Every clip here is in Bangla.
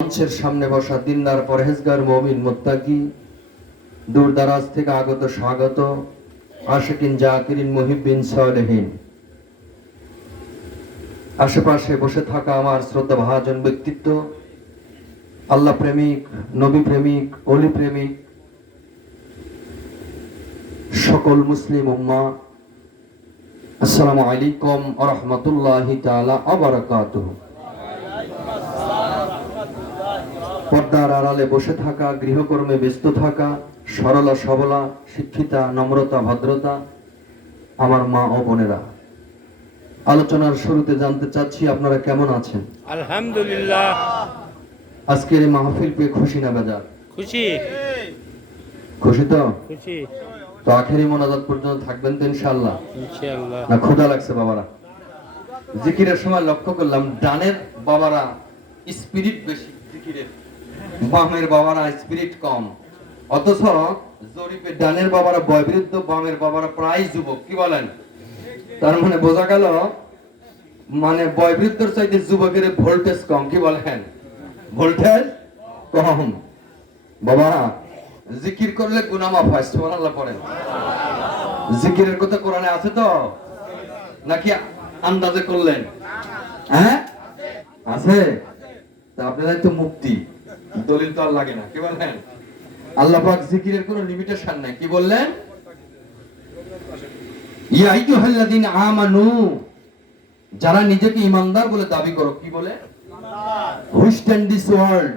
মঞ্চের সামনে বসা দিনদার পরহেজগার মুমিন মুত্তাকি, দূর দারাজ থেকে আগত স্বাগত আশিকিন জাকিরিন মুহিব্বিন সালেহিন, আশেপাশে বসে থাকা আমার শ্রদ্ধা ভাজন ব্যক্তিত্ব, আল্লাহ প্রেমিক, নবী প্রেমিক, ওলি প্রেমিক সকল মুসলিম উম্মাহ, আসসালামু আলাইকুম ওয়া রাহমাতুল্লাহি তাআলা ওয়া বারাকাতুহু। পর্দার আড়ালে বসে থাকা, গৃহকর্মে ব্যস্ত থাকা, সরলা সবলা, শিক্ষিতা, নম্রতা, ভদ্রতা আমার মা ও বোনেরা, আলোচনার শুরুতে জানতে চাচ্ছি আপনারা কেমন আছেন? আলহামদুলিল্লাহ। আজকের এই মাহফিল পেয়ে খুশি না বেজার? খুশি। খুশি তো? খুশি তো আখেরি মোনাজাত পর্যন্ত থাকবেন তো ইনশাআল্লাহ? ইনশাআল্লাহ। না ক্ষুধা লাগছে বাবারা? জিকিরের সময় লক্ষ্য করলাম ডানের বাবারা স্পিরিট বেশি জিকিরের, বামের বাবারা স্পিরিট কম। অথচ জরিপে ডানের বাবারা বয়বৃদ্ধ, বামের বাবারা প্রায় যুবক। কি বলেন? তার মানে বোঝা গেল মানে বয়বৃদ্ধর চাইতে যুবকের ভোল্টেজ কম। কি বলেন? ভোল্টেজ কম। বাবা জিকির করলে গুনাহ মাফ হয়, সুবহানাল্লাহ পড়েন। জিকিরের কথা কোরআনে আছে তো নাকি আন্দাজে করলেন? হ্যাঁ আছে। তা আপনাদের তো মুক্তি, দলিল তো আর লাগে না। কি বলেন? আল্লাহ পাক জিকিরের কোনো লিমিটেশন নাই। কি বললেন? ইয়া আইয়ুহাল্লাযীনা আমানু, যারা নিজেকে ঈমানদার বলে দাবি করো। কি বলে? হু স্ট্যান্ড দিস ওয়ার্ল্ড,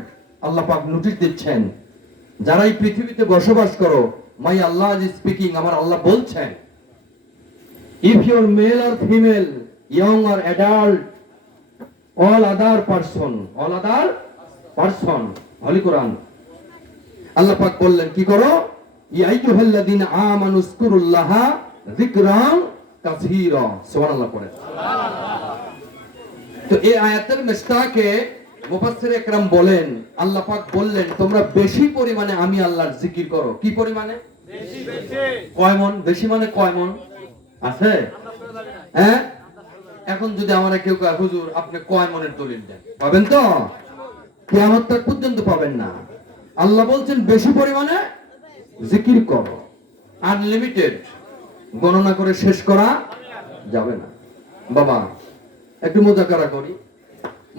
আল্লাহ পাক নোটিশ দিচ্ছেন, যারা এই পৃথিবীতে বসবাস করো, মাই আল্লাহ ইজ স্পিকিং, আমার আল্লাহ বলছেন, if you are male or female, young or adult, all other person, holy Quran. আল্লাহ পাক বললেন কি করো? ইয়া আইয়ুহাল্লাযীনা আমানু যকুরুল্লাহা যিকরান কাসীরা, সুবহানাল্লাহ পড়ে। তো এই আয়াতের মিস্তাকে মুফাসসির ইকরাম বলেন, আল্লাহ পাক বললেন তোমরা বেশি পরিমাণে আমি আল্লাহর জিকির করো। কি পরিমাণে? বেশি। কয় মন? বেশি মানে কয় মন আছে? হ্যাঁ, এখন যদি আমরা কেউ কয় হুজুর আপনি কয় মনের দলিল দেন, পাবেন তো? কিয়ামত তক পর্যন্ত পাবেন না। আল্লাহ বলছেন বেশি পরিমাণে জিকির করো, আনলিমিটেড, গণনা করে শেষ করা যাবে না। বাবা একটু মুযাকারা করি।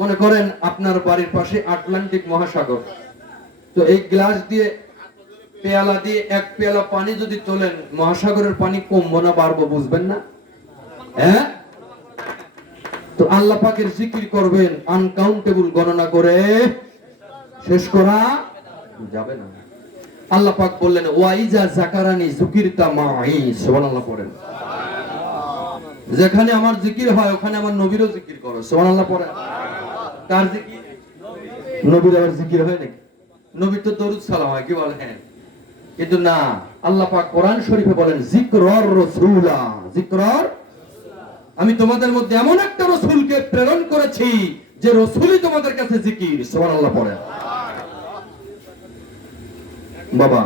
মনে করেন আপনার বাড়ির পাশে আটলান্টিক মহাসাগর, তো এই গ্লাস দিয়ে পেয়ালা দিয়ে এক পেয়ালা পানি যদি তোলেন, মহাসাগরের পানি কমবো না বাড়বো বুঝবেন না? হ্যাঁ, তো আল্লাহ পাকের জিকির করবেন আনকাউন্টেবল, গণনা করে শেষ করা যাবে না। আল্লাহ পাক বললেন ওয়াইজা যাকারানি যুকিরতা মাই, সুবহানাল্লাহ পড়েন। যেখানে আমার জিকির হয় ওখানে আমার নবীরও জিকির করো, সুবহানাল্লাহ পড়েন। কার জিকির? নবীর আবার জিকির হয় নাকি? নবীর তো দরুদ সালাম হয়। কি বলেন? কিন্তু না, আল্লাহ পাক কোরআন শরীফে বলেন যিকরুর রাসূলা, যিকরুর, আমি তোমাদের মধ্যে এমন একটা রাসূলকে প্রেরণ করেছি যে রাসূলই তোমাদের কাছে জিকির, সুবহানাল্লাহ পড়েন। বাবা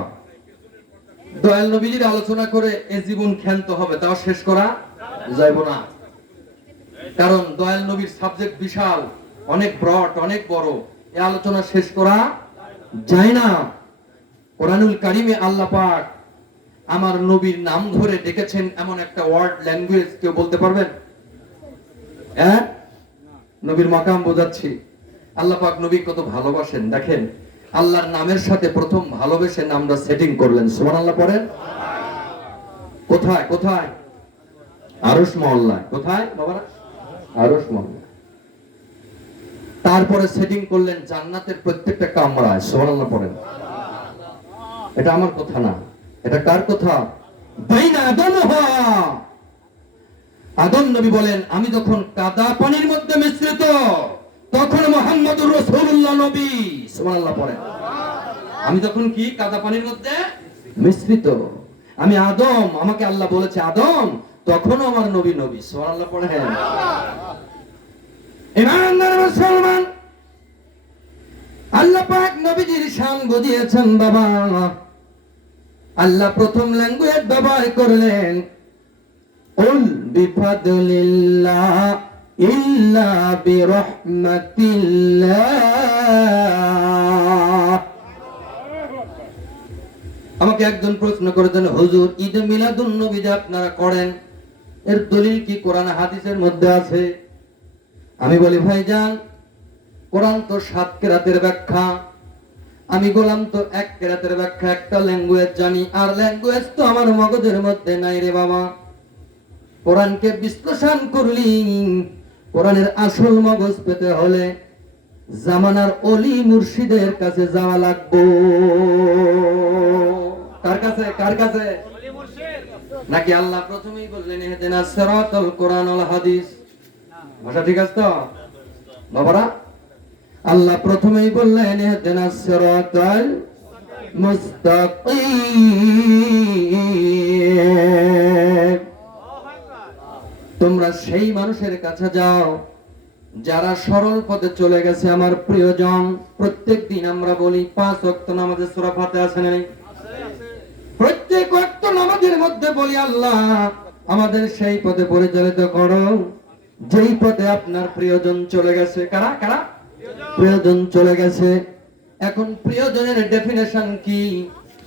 দয়াল নবীজির আলোচনা করে এই জীবন ক্ষান্ত হবে, তাও শেষ করা যাইব না। কারণ দয়াল নবীর সাবজেক্ট বিশাল, অনেক ব্রড, অনেক বড়। এই আলোচনা শেষ করা যায় না। কোরআনুল কারিমে আল্লাহ পাক আমার নবীর নাম ধরে ডেকেছেন এমন একটা ওয়ার্ড, ল্যাঙ্গুয়েজ কেউ বলতে পারবেন? হ্যাঁ, নবীর মাকাম বোঝাচ্ছি। আল্লাহ পাক নবী কত ভালোবাসেন দেখেন, আল্লাহর নামের সাথে প্রথম ভালোবেসে নামটা সেটিং করলেন, সুবহানাল্লাহ পড়েন। কোথায়? কোথায়? আরশ মহল্লায়। কোথায় বাবারা? আরশ মহল্লা। তারপরে সেটিং করলেন জান্নাতের প্রত্যেকটা কামরায়, সুবহানাল্লাহ পড়েন। এটা আমার কথা না, এটা কার কথা? বাইনা আদমহা, আদম নবী বলেন আমি যখন কাদা পানির মধ্যে মিশ্রিত, তখন মুহাম্মদুর রাসূলুল্লাহ নবী, সুবহানাল্লাহ পড়েন। আমি যখন কি কাদা পানির মধ্যে মিশ্রিত, আমি আদম, আমাকে আল্লাহ বলেছে আদম, তখনও আমার নবী নবী, সুবহানাল্লাহ পড়েন। ইমানদার মুসলমান, আল্লাহ পাক নবীজির শান বুঝিয়েছেন বাবা। আল্লাহ প্রথম ল্যাঙ্গুয়েজ ব্যবহার করলেন কুল বিফাদলিল্লাহ ইল্লা বিরহমাতিল্লাহ। আমাকে একজন প্রশ্ন করেছেন, হুজুর ঈদে মিলাদুন নবী যে আপনারা করেন এর দলিল কি কোরআন হাদিসের মধ্যে আছে? আমি বলি ভাইজান, কোরআন তো 7 কেরাতের ব্যাখ্যা, আমি গোলাম তো 1 কেরাতের ব্যাখ্যা, একটা ল্যাঙ্গুয়েজ জানি, আর ল্যাঙ্গুয়েজ তো আমার মগজের মধ্যে নাই রে বাবা। কোরআনকে বিশ্লেষণ করলি, কোরআনের আসল মগজ পেতে হলে জামানার অলি মুর্শিদের কাছে যাওয়া লাগবে। কার কাছে? কার কাছে? নাকি আল্লাহ প্রথমেই বললেন ইহদিনাস সিরাতাল কোরআন ওয়াল হাদিস? ভাষা ঠিক আছে তো বাবারা? আল্লাহ প্রথমেই বললেন ইহদিনাস সিরাতাল মুস্তাকিম। তোমরা সেই মানুষের কাছে যাও যারা সরল পথে চলে গেছে। আমার প্রিয়জন, প্রত্যেকদিন আমরা বলি 5 ওয়াক্ত নামাজে সূরা ফাতিহা আছে না? প্রত্যেক ওয়াক্ত নামাজের মধ্যে বলি আল্লাহ আমাদের সেই পথে পরিচালিত করো যেই পথে আপনার প্রিয়জন চলে গেছে। কারা কারা? প্রিয়জন চলে গেছে। এখন প্রিয়জনের ডেফিনেশন কি?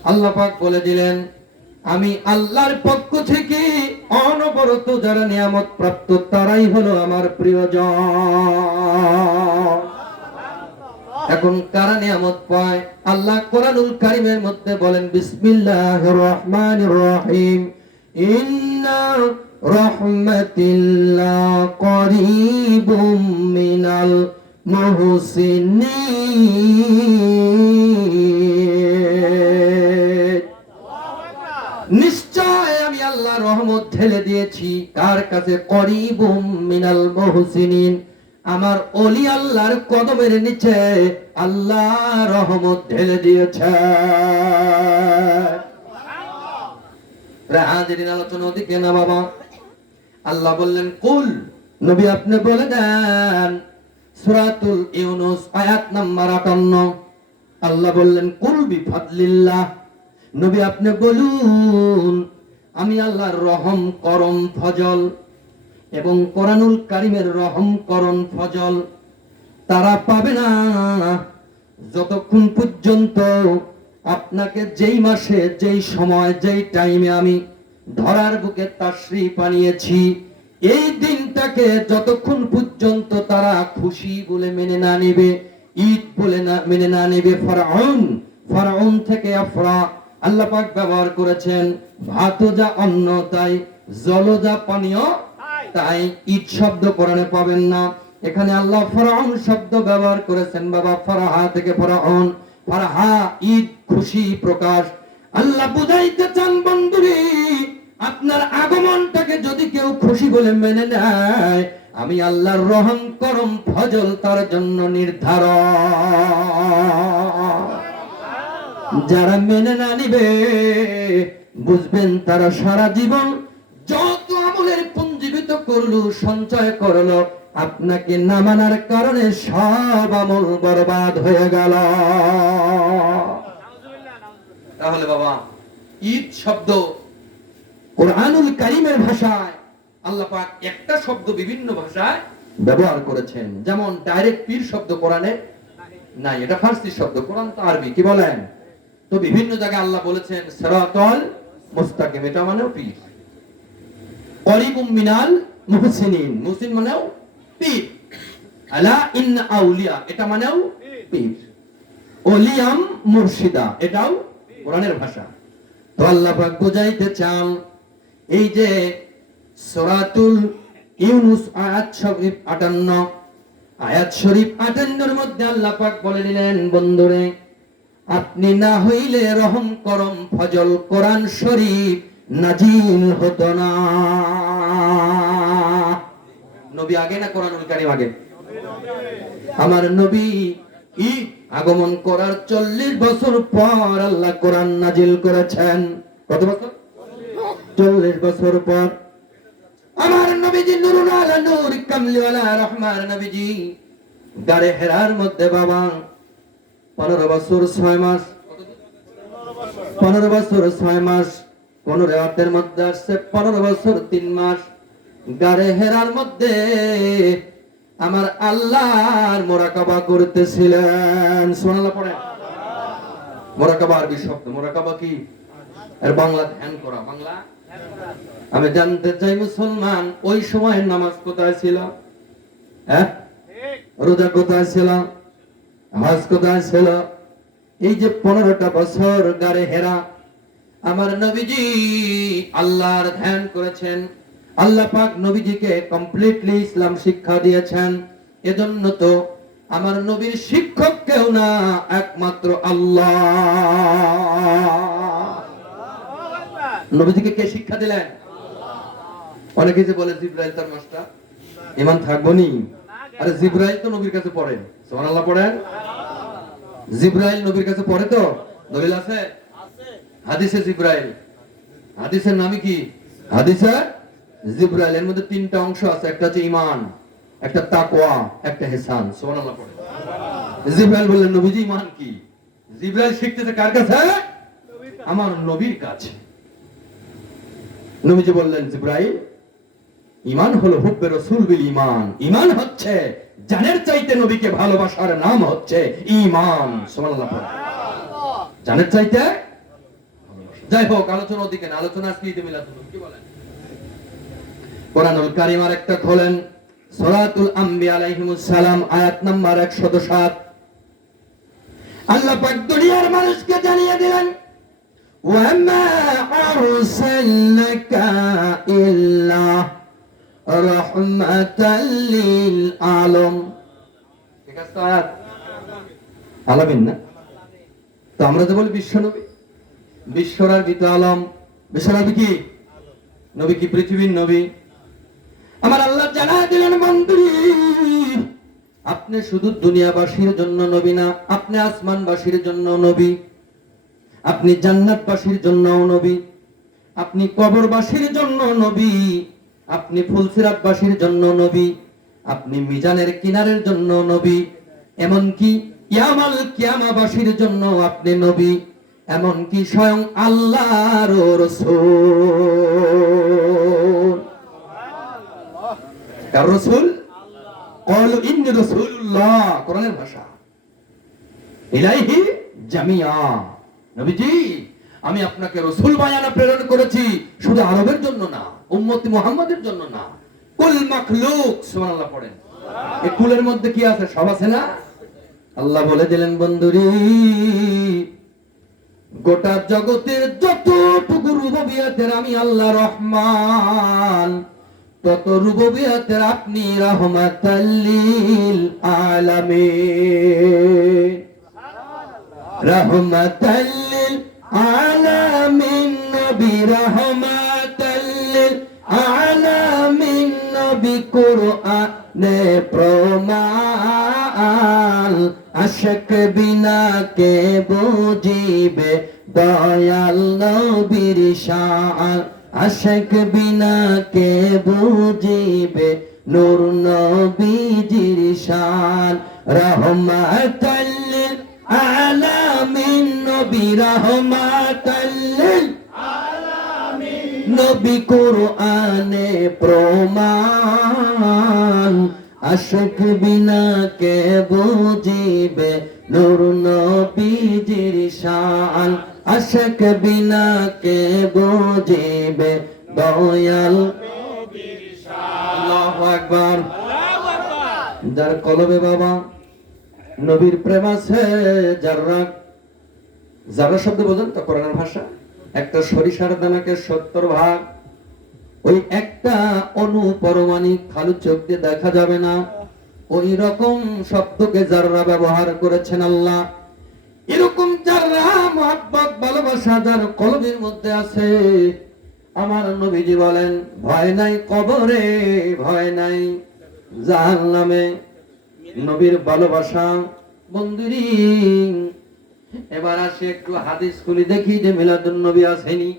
আল্লাহ পাক বলে দিলেন, আমি আল্লাহর পক্ষ থেকে অনবরত যারা নিয়ামত প্রাপ্ত তারাই হলো আমার প্রিয়জন। এখন কারা নিয়ামত পায়? আল্লাহ কোরআনুল কারীমের মধ্যে বলেন বিসমিল্লাহির রহমানির রহিম, ইন্না রাহমাতিল্লাহ করিবুম মিনাল মুহসিনিন। নিশ্চয় আমি আল্লাহ রহমত ঢেলে দিয়েছি কার কাছে? করিবুম মিনাল মুহসিনিন, আমার ওলি আল্লাহর কদমের নিচে আল্লাহ রহমত ঢেলে দিয়েছে। হাজিরিন, আলোচনা ওদিকে না বাবা। আল্লাহ বললেন কুল, নবী আপনি বলে দেন, সূরাতুল ইউনুস আয়াত নাম্বার 58। আল্লাহ বললেন কুল বিফাদলিল্লাহ, নবী আপনি বলুন আমি আল্লাহর রহম করম ফজল এবং কোরআনুল কারীমের রহম করম ফজল তারা পাবে না যতক্ষণ পর্যন্ত আপনাকে যেই মাসে, যেই সময়, যেই টাইমে আমি ধরার বুকে তাশরীফ আনিয়েছি এই দিনটাকে যতক্ষণ পর্যন্ত তারা খুশি বলে মেনে না নেবে, ঈদ বলে না মেনে না নেবে। ফরআউন থেকে আফরা আল্লাহ পাক ব্যবহার করেছেন, ভাতজা অন্ন তাই, জলজা পানীয় তাই। ঈদ শব্দ কোরআনে পাবেন না। এখানে আল্লাহ ফরআউন শব্দ ব্যবহার করেছেন বাবা, ফরাহা থেকে ফরআউন। ফরাহা ঈদ, খুশি প্রকাশ। আল্লাহ বুঝাইতে চান বন্ধুরে, আপনার আগমনটাকে যদি কেউ খুশি বলে মেনে নেয় আমি আল্লাহর রহম করম ফজল তার জন্য নির্ধারণ। যারা মেনে না নিবে বুঝবেন তারা সারা জীবন যত আমলের পুঞ্জীবিত করলো, সঞ্চয় করলো, আপনাকে না মানার কারণে সব আমল বরবাদ হয়ে গেল। তাহলে বাবা, ঈদ শব্দ কোরআনুল কারীমের ভাষায় আল্লাহ পাক একটা শব্দ বিভিন্ন ভাষায় ব্যবহার করেছেন। যেমন ডাইরেক্ট পীর শব্দ কোরআনে নাই, এটা ফার্সি শব্দ, কোরআন তো আরবি। কি বলেন? তো বিভিন্ন জায়গায় আল্লাহ বলেছেন সিরাতাল মুস্তাকিম, এটা মানেও পীর। করিবুম মিনাল মুহসিনিন, মুহসিন মানেও পীর। আলা ইন্না আউলিয়া, এটা মানেও পীর। ওলিয়াম মুর্শিদা, এটাও কোরআনের ভাষা। তো আল্লাহ পাক বুঝাইতে চান, এই যে সূরাতুল ইউনুস আয়াত শরীফ 58, আয়াত শরীফ 58 এর মধ্যে আল্লাহ পাক বলে দিলেন, বন্ধুরে আপনি না হইলে রহম করম ফজল কোরআন শরীফ নাজিল হতো না। নবী আগে না কোরআনুল কারীম আগে? আমার নবী ঈদ আগমন করার 40 বছর পর আল্লাহ কোরআন নাজিল করেছেন। কত বছর? 40 বছর পর। আমার নবীজি নূরুল আলা নূর, কামলিওয়ালা রহমান নবীজি গারে হেরার মধ্যে বাবা 15 বছর 6 মাস, 15 বছর 6 মাস, 15 রাতের মধ্যে আসছে 15 বছর 3 মাস। গারে হেরার মধ্যে আমার আল্লাহর মোরাকাবা করতেছিলেন। সুবহানাল্লাহ পড়েন। মোরাকাবা আরবি শব্দ। মোরাকাবা কি? এর বাংলা ধ্যান করা। বাংলা আমি জানতে চাই মুসলমান ওই সময় নামাজ কোথায় ছিল? হ্যাঁ, রোজা কোথায় ছিল? হজ কোথায় ছিল? এই যে 15টা বছর গারে হেরা আমার নবীজি আল্লাহর ধ্যান করেছেন। আল্লাহ পাক নবীজিকে কমপ্লিটলি ইসলাম শিক্ষা দিয়েছেন। এজন্য তো আমার নবীর শিক্ষক কেউ না, একমাত্র আল্লাহ। নবীজিকে কে শিক্ষা দিলেন? অনেকে যে বলে জিবরাইল তার মাস্টার, ঈমান থাকবো নি? আরে জিবরাইল তো নবীর কাছে পড়ে। সুবহানাল্লাহ পড়েন। জিবরাইল নবীর কাছে পড়ে তো? দলিল আছে? হাদিসে জিবরাইল। হাদিসের নামই কি? হাদিসে জিবরাইল। এর মধ্যে 3টা অংশ আছে। একটা হচ্ছে ঈমান, একটা তাকওয়া, একটা ইহসান। সুবহানাল্লাহ পড়েন। জিবরাইল বললেন নবীজি ঈমান কি? জিবরাইল শিখতেছে কার কাছে? আমার নবীর কাছে। নবীজি বললেন জিবরাইল, ঈমান হলো হুব্বে রাসূল বিল ঈমান। ঈমান হচ্ছে জানের চাইতে নবীকে ভালোবাসার নাম হচ্ছে ঈমান। সুবহানাল্লাহ পড়েন। জানের চাইতে যাই হোক, আলোচনা ওদিকে না, আলোচনা আজকে ঈদে মিলাদুন নবী। কি বলেন? কোরআনুল কারীম আর একটা খোলেন, সূরাতুল আম্বিয়া আলাইহিমুস সালাম, আয়াত নাম্বার 107। আল্লাহ পাক দুনিয়ার মানুষকে জানিয়ে দিলেন, ওয়া মা আরসালনাকা ইল্লা রাহমাতাল লিল আলাম। ঠিক আছে তো আয়াত? আলামিন না? তো আমরা যে বলি বিশ্ব নবী, বিশ্বর আরবিতে আলম। বিশ্বর আরবি কি? নবী কি পৃথিবীর নবী? আমার আল্লাহ জানায় দিলেন, বন্ধুরি আপনি শুধু দুনিয়াবাসীর জন্য নবী না, আপনি আসমানবাসীর জন্য নবী, আপনি জান্নাতবাসীর জন্য নবী, আপনি কবরবাসীর জন্য নবী, আপনি ফুলসিরাতবাসীর জন্য নবী, আপনি মিজানের কিনারের জন্য নবী, এমনকি ইয়ামাল কিয়ামাবাসীর জন্য আপনি নবী, এমনকি স্বয়ং আল্লাহর রাসূল। কার রাসূল? ক্বালু ইন্নী রাসূলুল্লাহ, কোরআনের ভাষা। ইলাইহি জামিয়া, নবীজি আমি আপনাকে রাসূল বানানো প্রেরণ করেছি, শুধু আরবের জন্য না, উম্মতি মুহাম্মাদের জন্য না, কুল মাখলুক। সুবহানাল্লাহ পড়েন। এই কুলের মধ্যে কি আছে? সব আছে না? আল্লাহ বলে দিলেন, বন্ধুরি গোটা জগতের যতটুকু রুবুবিয়তের আমি আল্লাহ রহমান, তত রুবুবিয়তের আপনি রাহমাতাল লিল আলামিন। রাহমাতাল লিল আলামিন নবী, রাহমাতাল লিল আলামিন নবী, কুরআনে প্রমাণ। আশক বিনা কে বুঝিবে দয়াল নবীর শান, আশক বিনা কে বুঝিবে নূর নবীজির শান। রাহমাতাল লিল আলামিন নবী, রাহমাতাল লিল আলামিন নবী, কুরআনে প্রমাণ। আশক বিনা কে বুঝিবে নূর নবীজির শান, আশক বিনা কে বুঝিবে দয়াল নবীর শান। আল্লাহু আকবার। যার কলবে বাবা নবীর প্রেম আছে, যারা যারা শব্দ বোঝেন তো কোরআনের ভাষা, একটা সরিষার দানাকে 70 ভাগ, ওই একটা অনুপরমাণিক খালু চোখ দিয়ে দেখা যাবে না, ওই রকম শব্দকে যারা ব্যবহার করেছেন আল্লাহ। এরকম যারা মহব্বত ভালোবাসা যার কলবের মধ্যে আছে, আমার নবীজি বলেন ভয় নাই কবরে, ভয় নাই জাহান্নামে। নবীর ভালোবাসা বন্ধুরি। এবার আসে একটু হাদিস খুলি, দেখি যে মিলাদুন নবী আসেনি।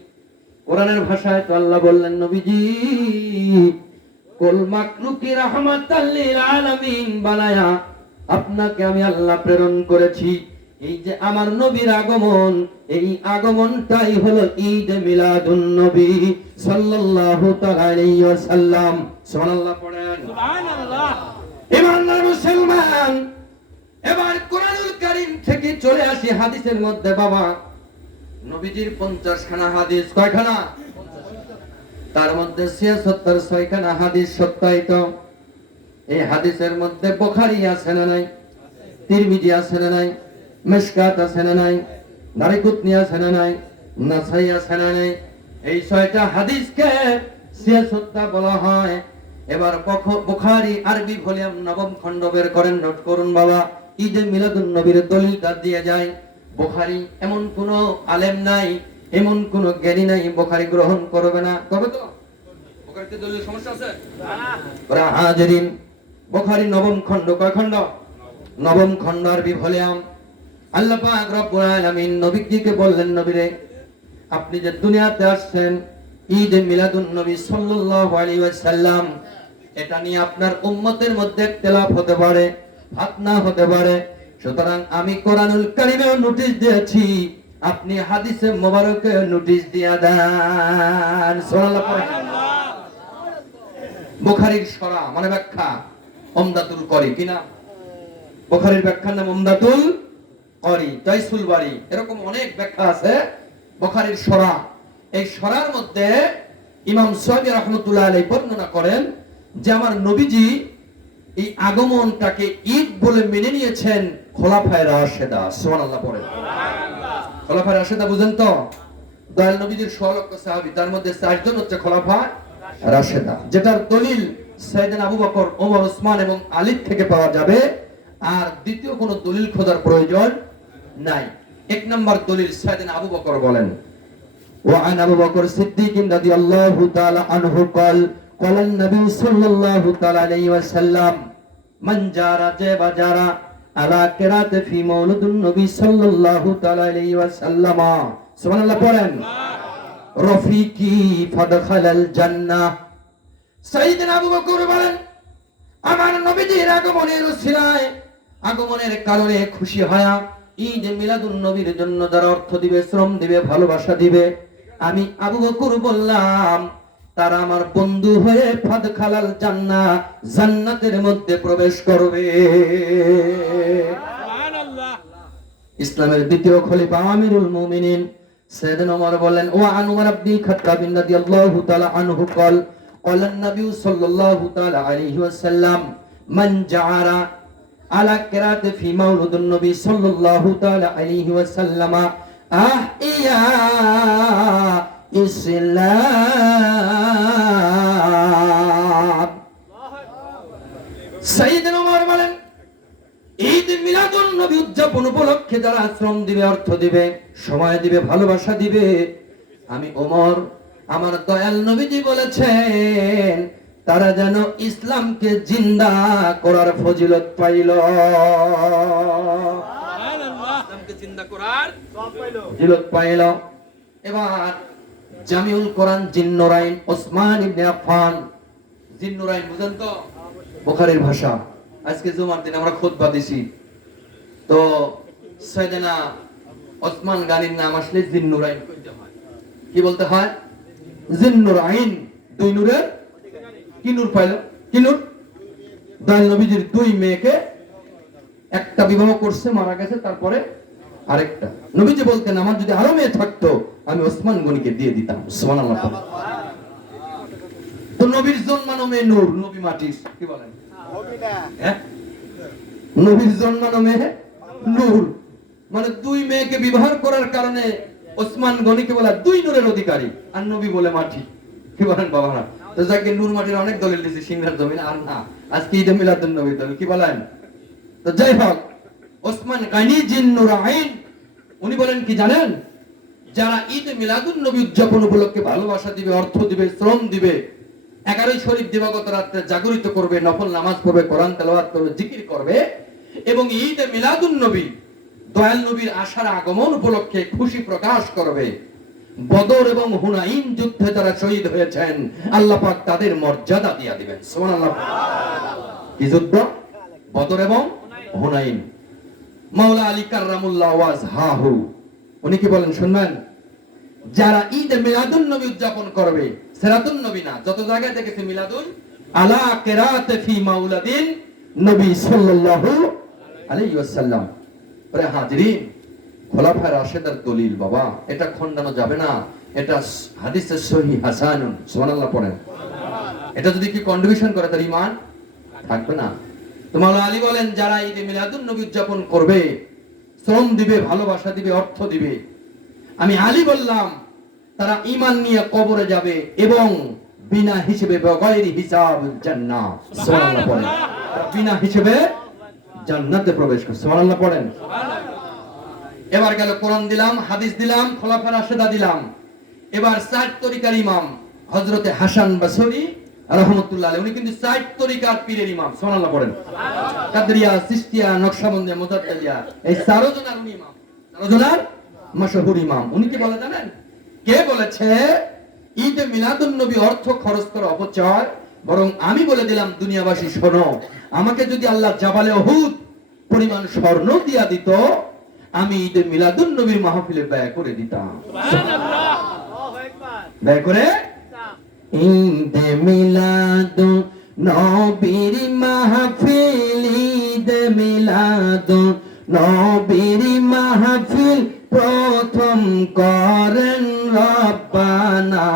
কোরআনের ভাষায় তো আল্লাহ বললেন, নবীজি কুল মাখলুকি রাহমাতাল লিল আলামিন বানায়া আপনাকে আমি আল্লাহ প্রেরণ করেছি। এই যে আমার নবীর আগমন, এই আগমনটাই হলো ঈদ মিলাদুন নবী সাল্লাল্লাহু তাআলা আলাইহি ওয়াসাল্লাম। সুবহানাল্লাহ পড়েন। সুবহানাল্লাহ। ইমানদার মুসলমান, এবার কোরআনুল কারীম থেকে চলে আসি হাদিসের মধ্যে। বাবা, নবীজির 50 খানা হাদিস, কয়খানা? তার মধ্যে 76 খানা হাদিস সত্যায়িত। এই হাদিসের মধ্যে বুখারী আছে না নাই? তিরমিজি আছে না নাই? মিশকাত আছে না নাই? দারিকুতনি আছে না নাই? নাসাই আছে না নাই? এই 6টা হাদিসকে 76 বলা হয়। এবার বুখারী আরবি ভলিউম 9ম খণ্ড বের করেন, নোট করুন বাবা। ঈদে মিলাদুন নবীর দলিলটা দিয়ে যায়। বুখারী এমন কোন আলেম নাই, এমন কোন জ্ঞানী নাই বুখারী গ্রহণ করবে না। করবে তো? বুখারীতে দলিল সমস্যা আছে? ওরা হাজিরিন, বুখারী 9ম খণ্ড, কয় খণ্ড? 9ম খণ্ড আরবি ভলিউম। আল্লাহ পাক রব্বুল আলামিন নবীকে বললেন, নবীরে আপনি যে দুনিয়াতে আসছেন, ঈদ মিলাদুন নবী সাল্লাল্লাহু আলাইহি ওয়াসাল্লাম, এটা নিয়ে আপনার উম্মতের মধ্যে ইখতিলাফ হতে পারে, ফাতনা হতে পারে। সুতরাং আমি কোরআনুল কারীমেও নোটিশ দিয়েছি, আপনি হাদিসে মোবারকে নোটিশ দিয়া দেন। সুবহানাল্লাহ পড়েন। বুখারীর শরা মানে ব্যাখ্যা উমদাতুল করি, কিনা? বুখারীর ব্যাখ্যার নাম উমদাতুল করি, তাইসুল বারি, এরকম অনেক ব্যাখ্যা আছে বুখারীর শরা। এই শরার মধ্যে ইমাম সুহাইবী রাহমাতুল্লাহ আলাইহি বর্ণনা করেন যে আমার নবীজি এই আগমনটাকে ঈদ বলে মেনে নিয়েছেন খোলাফায়ে রাশেদা। সুবহানাল্লাহ পড়েন। খোলাফায়ে রাশেদা বুঝেন তো? দয়াল নবীজির 100 লক্ষ সাহাবী, তার মধ্যে 4 জন হচ্ছে খোলাফায়ে রাশেদা, যেটার দলিল সাইয়েদনা আবু বকর, ওমর, ওসমান এবং আলী থেকে পাওয়া যাবে। আর দ্বিতীয় কোনো দলিল খোঁজার প্রয়োজন নাই। 1 নম্বর দলিল সাইয়েদনা আবু বকর বলেন, وعن أبو بكر الصديق رضي الله تعالى عنه قال قال النبي صلى الله تعالى عليه وسلم من جار جيب جار على قراءة في مولد النبي صلى الله تعالى عليه وسلم سبحان الله পড়েন রফিকি ফাদখালাল জান্নাহ। সাইয়েদনা আবু বকর বলেন, আমার নবীজির আগমনের উসিলায়, আগমনের কারণে খুশি হয়া ঈদ মিলাদুন নবীর জন্য যারা অর্থ দিবে, শ্রম দিবে, ভালোবাসা দিবে, আমি আবু বকর বললাম তারা আমার বন্ধু হয়ে ফাদখালাল জান্নাহ, জান্নাতের মধ্যে প্রবেশ করবে। সুবহানাল্লাহ। ইসলামের দ্বিতীয় খলিফা আমিরুল মুমিনিন সাইয়েদনা ওমর বলেন, ওয়া আন উমর ইবনে খাত্তাব রাদিয়াল্লাহু তাআলা আনহু قال قال النبي صلى الله تعالى عليه وسلم من جعل على قراءة في مولد النبي صلى الله تعالى عليه وسلم أحيا إسلام। সাইয়েদনা ওমর বলেন, ঈদ মিলাদুন নবী উদযাপন উপলক্ষে যারা শ্রম দিবে, অর্থ দিবে, সময় দিবে, ভালোবাসা দিবে, আমি ওমর, আমার দয়াল নবীজি বলেছেন তারা যেন ইসলামকে জিন্দা করার ফজিলত পাইল। ইসলামকে জিন্দা করার ফজিলত পাইল। এবার জামিউল কোরআন জিন্নুরাইন ওসমান ইবনে আফফান, জিন্নুরাইন বুঝেন তো? বুখারীর ভাষা। আজকে জুমার দিন আমরা খুতবা দিছি, তো সাইয়েদনা ওসমান গানির নাম আসলে জিন্নুরাইন কইতে হয়। কি বলতে হয়? জিন্নুরাইন, দুই নূরের কি নূর পাইল? কি নূর? দয়াল নবীজির 2 মেয়েকে একটা বিবাহ করছে, মারা গেছে, তারপরে আরেকটা। নবীজি বলতেন আমার যদি আরো মেয়ে থাকতো আমি ওসমান গনিকে দিয়ে দিতাম। সুবহানাল্লাহ। তো নবীর জন্মানো মেয়ে নূর, নবী মাটির, কি বলেন? হ্যাঁ, নবীর জন্মানো মেয়ে নূর, মানে 2 মেয়েকে বিবাহ করার কারণে ওসমান গনিকে বলা 2 নূরের অধিকারী, আর নবী বলে মাটি। কি বলেন বাবারা? তো যাকে নূর মাটির অনেক দলিল দিয়েছে সিংহার জমিন, আর না আজকে ঈদে মিলাদুন নবী দলিল, কি বলেন? তো যাই হোক, ওসমান গানি জিন্নুরাইন উনি বলেন কি জানেন, যারা ঈদে মিলাদুন নবী উদযাপন উপলক্ষে ভালোবাসা দিবে, অর্থ দিবে, শ্রম দিবে, 11 শরীফ দিবাগত রাত্রে জাগরিত করবে, নফল নামাজ পড়বে, কোরআন তেলাওয়াত করবে, জিকির করবে, এবং ঈদে মিলাদুন নবী দয়াল নবীর আসার আগমন উপলক্ষে খুশি প্রকাশ করবে। বদর এবং হুনাইন যুদ্ধে যারা শহীদ হয়েছেন আল্লাহ পাক তাদের মর্যাদা দিয়ে দিবেন। সুবহানাল্লাহ। কি যুদ্ধ? বদর এবং হুনাইন। মাওলা আলী কাররামুল্লাহ ওয়াজহাহু উনি কি বলেন শুনবেন? যারা ঈদ মিলাদুন নবী উদযাপন করবে, সিরাতুন নবী না, যত জায়গায় দেখেছে মিলাদুন আলা কিরাতে ফি মাউলাদিন নবী সাল্লাল্লাহু আলাইহি ওয়াসাল্লাম। পরে হাজিরিন, খোলাফায়ে রাশিদার দলিল বাবা, এটা খণ্ডানো যাবে না, এটা হাদিসে সহিহ হাসানুন, সুবহানাল্লাহ পড়েন। এটা যদি কি কন্ট্রিবিউশন করে তার ঈমান থাকবে না। তো মাওলানা আলী বলেন যারা ঈদ মিলাদুন নবী উদযাপন করবে, শ্রম দিবে, ভালোবাসা দিবে, অর্থ দিবে, আমি আলী বললাম তারা ঈমান নিয়ে কবরে যাবে এবং বিনা হিসেবে বগৈরি হিসাব জান্নাত, সুবহানাল্লাহ পড়েন। তারা বিনা হিসেবে জান্নাতে প্রবেশ করবে, সুবহানাল্লাহ পড়েন। এবার গেল কোরআন দিলাম, হাদিস দিলাম, খোলাফায়ে রাশিদা দিলাম। এবার 4 তরিকার ইমাম হযরতে হাসান বসরি রাহমাতুল্লাহ আলাইহি, উনি কিন্তু 4 তরিকার পীরের ইমাম, সুবহানাল্লাহ পড়েন। কাদরিয়া, চিশতিয়া, নকশবন্দিয়া, মুতাদ্দিলিয়া, এই 4 জনের উনি ইমাম, 4 জনের মাশহুর ইমাম। উনি কি বলে জানেন? কে বলেছে ঈদ মিলাদুন নবী অর্থ খরচ করা অপচয়, বরং আমি বলে দিলাম দুনিয়াবাসী শোনো, আমাকে যদি আল্লাহ জাবালে উহুদ পরিমাণ স্বর্ণ দিয়া দিত, আমি ঈদ মিলাদুন নবীর মাহফিলে ব্যয় করে দিতাম। সুবহানাল্লাহ, ব্যয় করে ঈদ মিলাদুন নবীর মাহফিল, ঈদ মিলাদুন নবীর মাহফিল প্রথম করেন রব্বানা,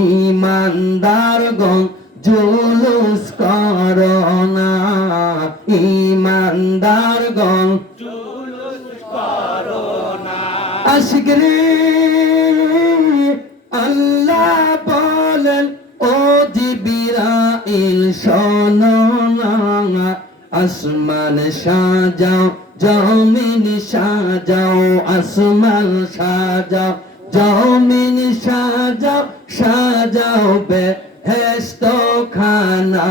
ঈমানদারগণ জুলুস করোনা, ঈমানদারগণ জুলুস করোনা। আশিক রে আল্লাহ বলেন ও জিবরাইল শোনো না, আসমান সাজাও, জমিন সাজাও, আসমান সাজাও, জমিন সাজাও, সাজাও বেহেশত খানা,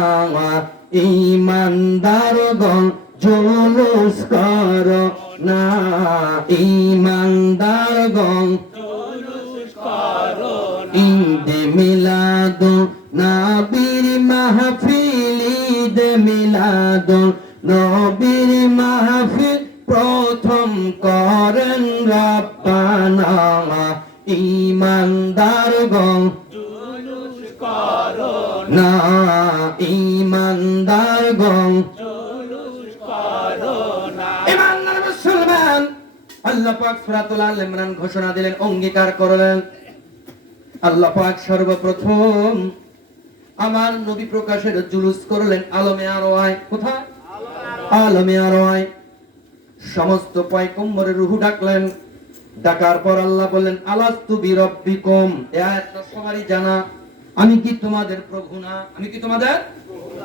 ঈমানদারগণ জুলুস করো না, ঈমানদারগণ জুলুস করো না। ঈদ মিলাদুন নবীর মাহফিল, ঈদ মিলাদুন নবীর মাহফিল প্রথম করেন রব্বানা, ঈমানদারগণ জুলুস করো না, ঈমানদারগণ জুলুস করো না। ঈমানদার মুসলমান, আল্লাহ পাক সূরাতুল আল ইমরান ঘোষণা দিলেন, অঙ্গীকার করলেন, আল্লাহ পাক সর্বপ্রথম আমার নবী প্রকাশের জুলুস করলেন আলমে আরওয়ায়। কোথায়? আলমে আরওয়ায়। সমস্ত পয়গম্বরের রূহ ডাকলেন। ডাকার পর আল্লাহ বললেন আলাস্তু বিরব্বিকুম, এই আয়াতটা সবারই জানা, আমি কি তোমাদের প্রভু না? আমি কি তোমাদের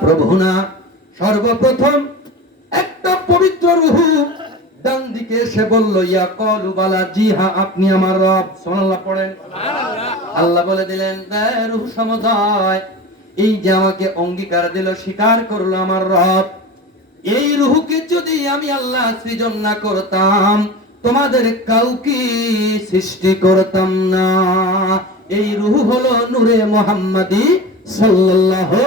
প্রভু না? সর্বপ্রথম একটা পবিত্র রূহ ডান দিকে এসে বলল ইয়া ক্বালু বালা, জি হ্যাঁ আপনি আমার রব। সুবহানাল্লাহ পড়েন। আল্লাহ বলে দিলেন রূহ সমুদায়, এই যে আমাকে অঙ্গীকার দিল, স্বীকার করলো আমার রব, এই রূহকে যদি আমি আল্লাহ সৃজন না করতাম, তোমাদের কাউকে সৃষ্টি করতাম না। এই রূহ হলো নূরে মুহাম্মাদি সাল্লাল্লাহু।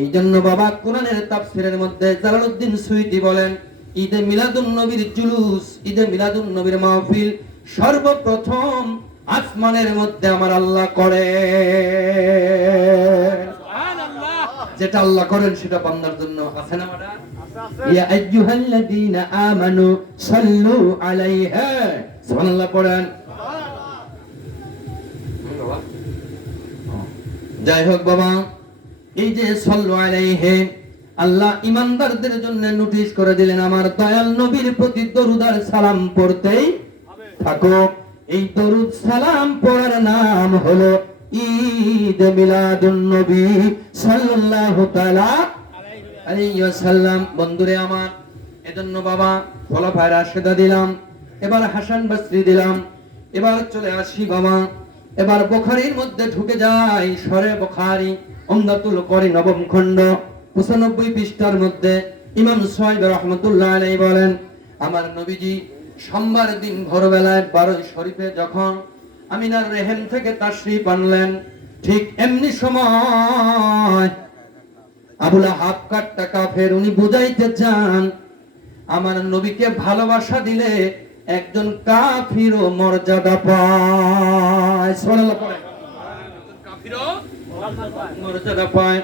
এই জন্য বাবা কোরআনের তাফসীরের মধ্যে জালালউদ্দিন সুয়ুতী বলেন, ঈদে মিলাদুন নবীর জুলুস, ঈদে মিলাদুন নবীর মাহফিল সর্বপ্রথম আসমানের মধ্যে আমার আল্লাহ করে। যেটা আল্লাহ করেন সেটা বান্দার জন্য আছে না মাডা? ইয়া আইয়ুহাল্লাযীনা আমানু সাল্লু আলাইহা, সুবহানাল্লাহ পড়েন। যাই হোক বাবা, এই যে সাল্লু আলাইহি, আল্লাহ ইমানদারদের জন্য নোটিশ করে দিলেন, আমার দয়াল নবীর প্রতি দরুদ আর সালাম পড়তেই থাকো। এই দরুদ সালাম পড়ার নাম হলো ঈদ মিলাদুন নবী সাল্লাল্লাহু তাআলা আলাইহি ওয়াসাল্লাম। বন্ধুরে আমার, এজন্য বাবা খোলাফায়ে রাশিদা দিলাম, এবার হাসান বসরি দিলাম, এবার চলে আসি বাবা, এবার বুখারীর মধ্যে ঢুকে যাই। সরে বুখারী উমদাতুল করি নবম খণ্ড 95 পৃষ্ঠার মধ্যে ইমাম সুহাইব রাহমাতুল্লাহ আলাইহি বলেন, আমার নবীজি সোমবার দিন ভোরবেলায় 12 শরীফে যখন আমিনার রেহেম থেকে তাশরীফ আনলেন, ঠিক এমনি সময় আবু লাহাব কাফের, উনি বুঝাইতে চান আমার নবীকে ভালোবাসা দিলে একজন কাফিরও মর্যাদা পায়। সুবহানাল্লাহ পড়েন। কাফিরও মর্যাদা পায়।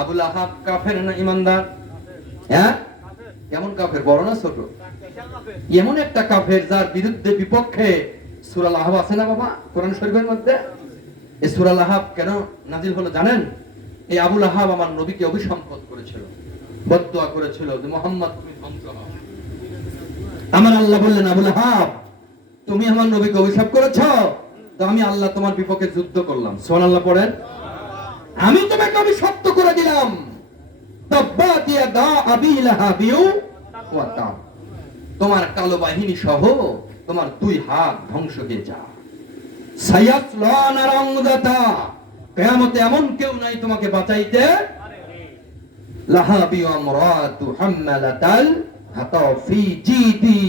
আবু লাহাব কাফের না ঈমানদার? হ্যাঁ, কেমন কাফের, বড় না ছোট? এমন একটা কাফের যার বিরুদ্ধে বিপক্ষে সূরা লাহাব আছে না বাবা কোরআন শরীফের মধ্যে? এই সূরা লাহাব কেন নাজিল হলো জানেন? এই আবু লাহাব আমার নবীকে অভিসম্বোধন করেছিল, বদদুয়া করেছিল যে মুহাম্মদ তুমি ধ্বংস হও। আমার আল্লাহ বললেন, আবু লাহাব তুমি আমার নবীকে অভিশাপ করেছো, তো আমি আল্লাহ তোমার বিপক্ষে যুদ্ধ করলাম। সুবহানাল্লাহ পড়েন। আমি তোমাকে অভিশপ্ত করে দিলাম, তাব্বাত ইয়াদা আবি লাহাবিউ ওয়া তাব, তোমার কালো বাহিনী সহ তোমার দুই হাত ধ্বংস হয়ে যা। সায়াসলা নারান যাতা, কিয়ামতে এমন কেউ নাই তোমাকে বাঁচাইতে। লাহাবি ওয়া আমরাতু হাম্মালাতাল হাতাও ফি জিদি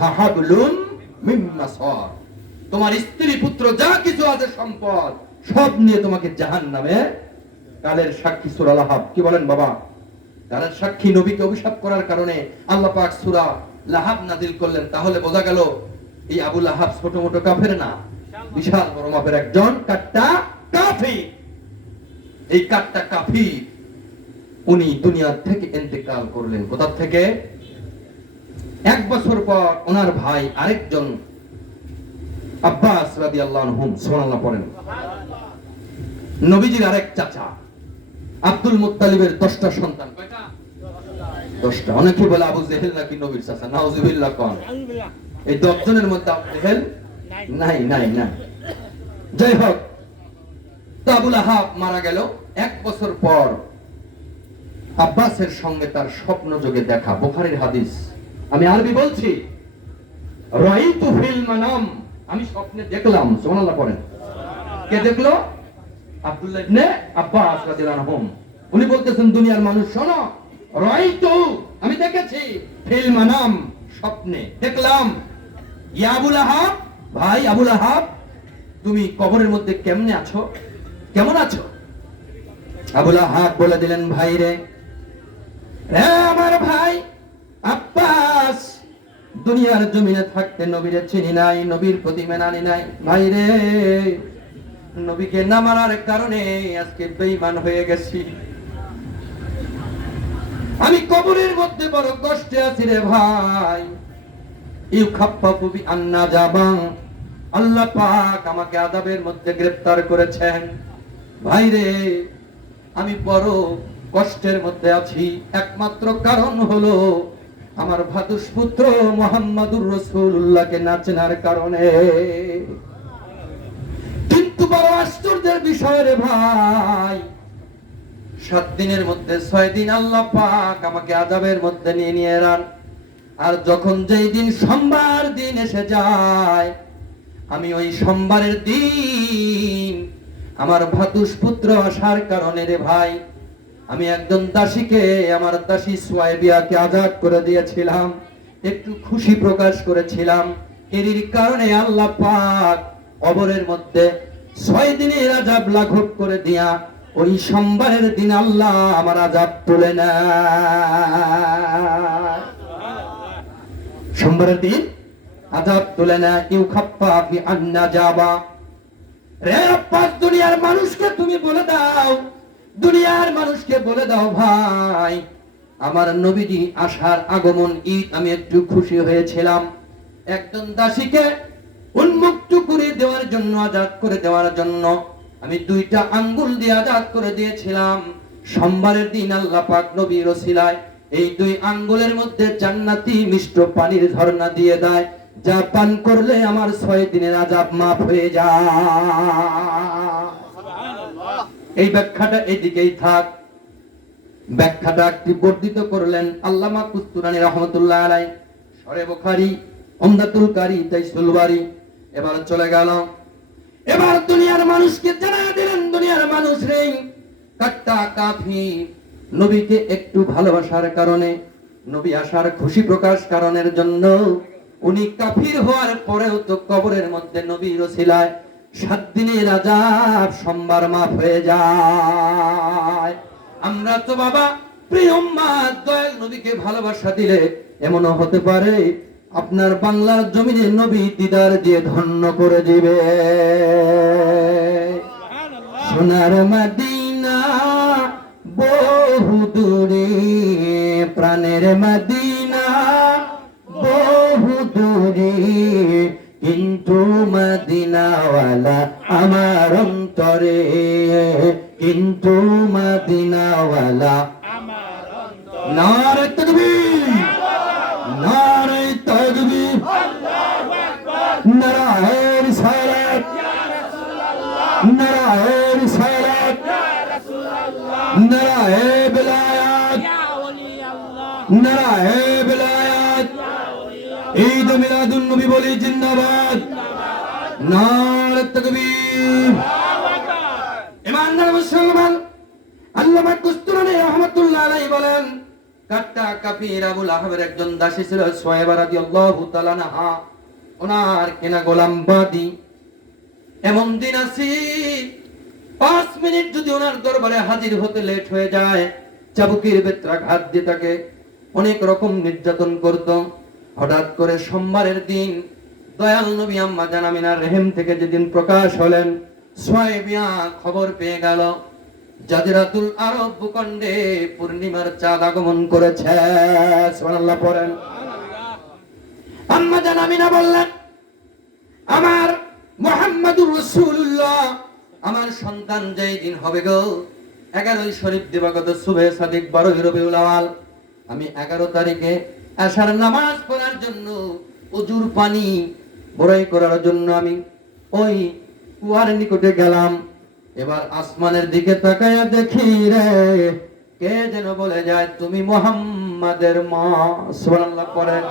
হাবলুন মিন মাসার, তোমার স্ত্রী পুত্র যা কিছু আছে সম্পদ সব নিয়ে তোমাকে জাহান্নামে। কালের সাক্ষী সূরা লাহাব। কি বলেন বাবা? কালের সাক্ষী নবীকে অভিশাপ করার কারণে আল্লাহ পাক সূরা লাহাব নাযিল করলেন। তাহলে বোঝা গেল এই আবু লাহাব ছোট মোটো কাফের না, বিশাল বড় মাপের একজন কাট্টা কাফির। এই কাট্টা কাফির উনি দুনিয়া থেকে ইন্তেকাল করলেন। কোথা থেকে? 1 বছর পর ওনার ভাই আরেকজন আব্বাস রাদিয়াল্লাহু আনহু, সুবহানাল্লাহ পড়েন, নবীজির আরেক চাচা আব্দুল মুত্তালিবের 10টা সন্তান। কয়টা? 10টা। অনেকে বলে আবু জেহেল নাকি নবীর চাচা। নাউজুবিল্লাহ কোন? এই 10 জনের মধ্যে আবু জেহেল নাই নাই না। যাই হোক, তো আবু লাহাব মারা গেল। 1 বছর পর আব্বাসের সঙ্গে তার স্বপ্ন যোগে দেখা, বুখারীর হাদিস। আমি আরবি বলছি। রাইতু ফিল মানাম, আমি স্বপ্নে দেখলাম। সুবহানাল্লাহ পড়েন। কে দেখলো? আব্দুল্লাহ ইবনে আব্বাস রাদিয়াল্লাহু আনহু। উনি বলতেছেন, দুনিয়ার মানুষ শোনো, রাইতু আমি দেখেছি, ফিল মানাম স্বপ্নে দেখলাম, ইয়া আবু লাহাব, ভাই আবু লাহাব তুমি কবরের মধ্যে কেমনে আছো, কেমন আছো? আবু লাহাব বলে দিলেন, ভাই রে, আমার ভাই আব্বাস দুনিয়ার জমিনে থাকতে নবীরে চিনি নাই, নবীর প্রতি মেনানি নাই। ভাই রে, নবীকে না মানার কারণে আজকে বেঈমান হয়ে গেছি। আমি কবরের মধ্যে বড় কষ্টে আছি রে ভাই। ইউখাফফাফু বি আন্না জাবাং, আল্লাহ পাক আমাকে আযাবের মধ্যে গ্রেফতার করেছেন। ভাই রে, আমি বড় কষ্টের মধ্যে আছি। একমাত্র কারণ হলো আমার ভাতুষপুত্র মুহাম্মাদুর রাসূলুল্লাহকে না চেনার কারণে। কিন্তু বড় আশ্চর্যের বিষয় রে ভাই, 7 দিনের মধ্যে 6 দিন আল্লাহ পাক আমাকে আযাবের মধ্যে নিয়ে এলেন। আর যখন যেই দিন সোমবার দিন এসে যায়, আমি ওই সোমবারের দিন আমার ভাতুষপুত্র আসার কারণে রে ভাই, আমি একজন দাসীকে, আমার দাসী সুয়াইবিয়াকে আজাদ করে দিয়েছিলাম, একটু খুশি প্রকাশ করেছিলাম। এরই কারণে আল্লাহ পাক কবরের মধ্যে 6 দিনের আযাব লাঘব করে দিয়া ওই সোমবারের দিন আল্লাহ আমার আযাব তুলে নেয়। সোমবারের দিন আযাব তুলে নেয়। ইউখাফফা ফি আন্না জাবা। রে আব্বাস, দুনিয়ার মানুষকে তুমি বলে দাও, দুনিয়ার মানুষকে বলে দাও ভাই, আমার নবীজি আসার আগমন ঈদ আমি একটু খুশি হয়েছিলাম। একজন দাসীকে উন্মুক্ত করে দেওয়ার জন্য, আজাদ করে দেওয়ার জন্য আমি 2টা আঙ্গুল দিয়ে আজাদ করে দিয়েছিলাম। সোমবারের দিন আল্লাহ পাক নবীর ওসিলায় এই 2 আঙ্গুলের মধ্যে জান্নাতি মিষ্ট পানির ঝর্ণা দিয়ে দেয়, যা পান করলে আমার 6 দিনের আযাব মাফ হয়ে যায়। এই ব্যাখ্যাটা এদিকেই থাক। ব্যাখ্যাটা একটি বর্ধিত করলেন আল্লামা কুস্তুরানী রাহমাতুল্লাহ আলাইহি, সরে বুখারী, উমদাতুল কারী, তাইসুল বারী। এবার চলে গেল, এবার দুনিয়ার মানুষকে জানা দিলেন, দুনিয়ার মানুষ রে, কাট্টা কাফির নবীকে একটু ভালোবাসার কারণে, নবী আসার খুশি প্রকাশ কারণের জন্য উনি কাফির হওয়ার পরেও তো কবরের মধ্যে নবীর ওসিলায় 7 দিনের আযাব সোমবার মাফ হয়ে যায়। আমরা তো বাবা প্রিয় উম্মাত, দয়াল নবীকে ভালোবাসা দিলে এমনও হতে পারে আপনার বাংলার জমিনে নবী দিদার দিয়ে ধন্য করে দিবে। সোনার মদিনা বহু দূরে, প্রাণের মদিনা বহু দূরে, কিন্তু মদিনাওয়ালা আমার অন্তরে, কিন্তু মদিনাওয়ালা। নারে তাকবীর, নারে তাকবীর, নারায়ে রিসালাত, নারায়ে রিসালাত, নারায়ে বিলায়াত, নারায়ে বিলায়াত। ঈদ মিলাদুন নবী বলি জিন্দাবাদ, নারে তাকবীর। ইমানদার মুসলমান, আল্লামা কুস্তুরী রাহমাতুল্লাহ আলাইহি বলেন, কাট্টা কাফির আবু লাহাবের একজন দাসী ছিল সুহাইবা রাদিয়াল্লাহু তাআলা আনহা, ওনার কেনা গোলাম বাদী। এমন দিন আসি 5 মিনিট যদি ওনার দরবারে হাজির হতে লেট হয়ে যায়, চাবুকের বেত্রাঘাত দিয়ে তাকে অনেক রকম নির্যাতন করত। হঠাৎ করে সোমবারের দিন দয়াল নবী আম্মা জান আমিনার রেহেম থেকে যেদিন প্রকাশ হলেন, সুহাইবা খবর পেয়ে গেল জাজিরাতুল আরব ভূখণ্ডে পূর্ণিমার চাঁদ আগমন করেছে। সুবহানাল্লাহ পড়েন। আম্মা জান আমিনা বললেন, আমার মুহাম্মাদুর রাসূলুল্লাহ, আমার সন্তান যেই দিন হবে গো 11ই শরীফ দিবাগত সুবহে সাদিক 12ই রবিউল আওয়াল, আমি 11 তারিখে আশার নামাজ পড়ার জন্য ওজুর পানি বড়াই করার জন্য আমি ওই কুয়ার নিকটে গেলাম। এবার আসমানের দিকে তাকায়া দেখি রে, কে যেন বলে যায় তুমি মুহাম্মাদের মা। সুবহানাল্লাহ পড়েন।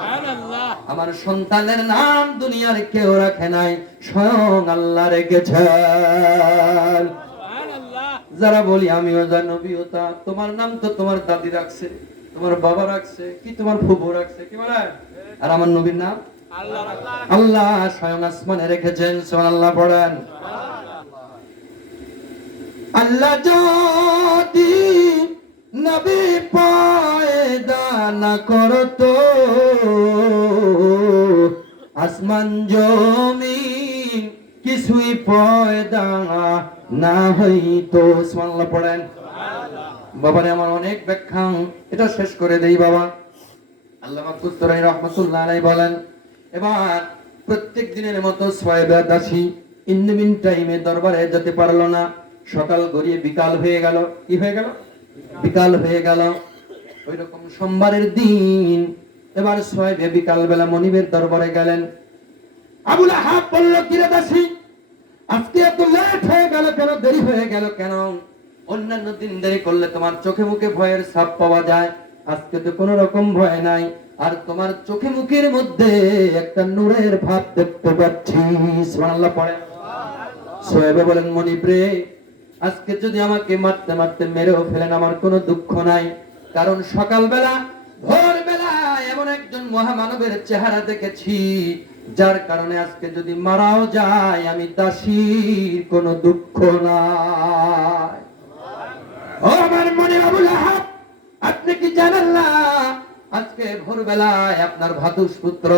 আমার সন্তানের নাম দুনিয়ার কেউ রাখে নাই, স্বয়ং আল্লাহ রেখেছেন। যারা বলি আমিও জানি নবীও তা, তোমার নাম তো তোমার দাদি রাখছে, তোমার বাবা রাখছে, কি তোমার ফুফু রাখছে, কি বলে? আর আমার নবীর নাম আল্লাহ স্বয়ং আসমানে রেখেছেন। সুবহানাল্লাহ পড়েন। আল্লাহ যদি নবী পয়দা না করতো, আসমান জমিন কিছুই পয়দা না হইতো। সুবহানাল্লাহ পড়েন। বাবারে আমার অনেক ব্যাখ্যা, এটা শেষ করে দেই বাবা। আল্লামা কুস্তুরী রাহমাতুল্লাহ আলাইহি বলেন, এবার প্রত্যেক দিনের মতো সুহাইবা দাসী ইন দ্য মিন টাইমে দরবারে যেতে পারলো না। সকাল গড়িয়ে বিকাল হয়ে গেল। কি হয়ে গেল? বিকাল হয়ে গেল। ওই রকম সোমবারের দিন এবার সুহাইবা বিকাল বেলা মনিবের দরবারে গেলেন। আবু লাহাব বলল, কিরে দাসী, আজকে এত লেট হয়ে গেল কেন, দেরি হয়ে গেল কেন? অন্যান্য দিন দেরি করলে তোমার চোখে মুখে ভয়ের ছাপ পাওয়া যায়, আজকে তো কোনো রকম ভয় নাই, আর তোমার চোখে মুখের মধ্যে একটা নূরের ভাব দেখতে পাচ্ছি। সুবহানাল্লাহ পড়েন। সুহাইবা বলেন, মনিব রে, আজকে যদি আমাকে মারতে মারতে মেরেও ফেলেন আমার কোনো দুঃখ নাই, কারণ সকালবেলা ভোরবেলা এমন একজন মহামানবের চেহারা দেখেছি যার কারণে আজকে যদি মারাও যায় আমি দাসীর কোনো দুঃখ নাই। ও আমার মনে আবু লাহাব, আপনি কি জানেন না আজকে ভোরবেলায় আপনার ভাতুষ পুত্র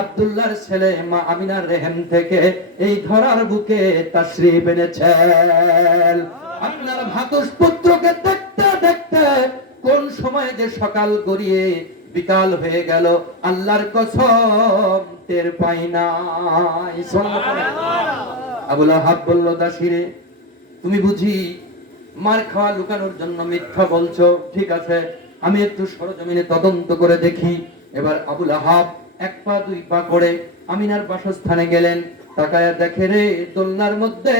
আব্দুল্লাহর ছেলে মা আমিনার রেহেম থেকে এই ধরার বুকে তাশরীফ এনেছেন। আপনার ভাতুষ পুত্রকে দেখতে দেখতে কোন সময় যে সকাল গড়িয়ে বিকাল হয়ে গেল আল্লাহর কসম টের পাই নাই। আবু লাহাব বলল, দাসীরে, তুমি বুঝি মার খাওয়া লুকানোর জন্য মিথ্যা বলছো? ঠিক আছে, আমি একটু সরজমিনে তদন্ত করে দেখি। এবার আবু লাহাব 1 পা 2 পা করে আমিনার বাসস্থানে গেলেন। তাকায়া দেখে রে, দোলনার মধ্যে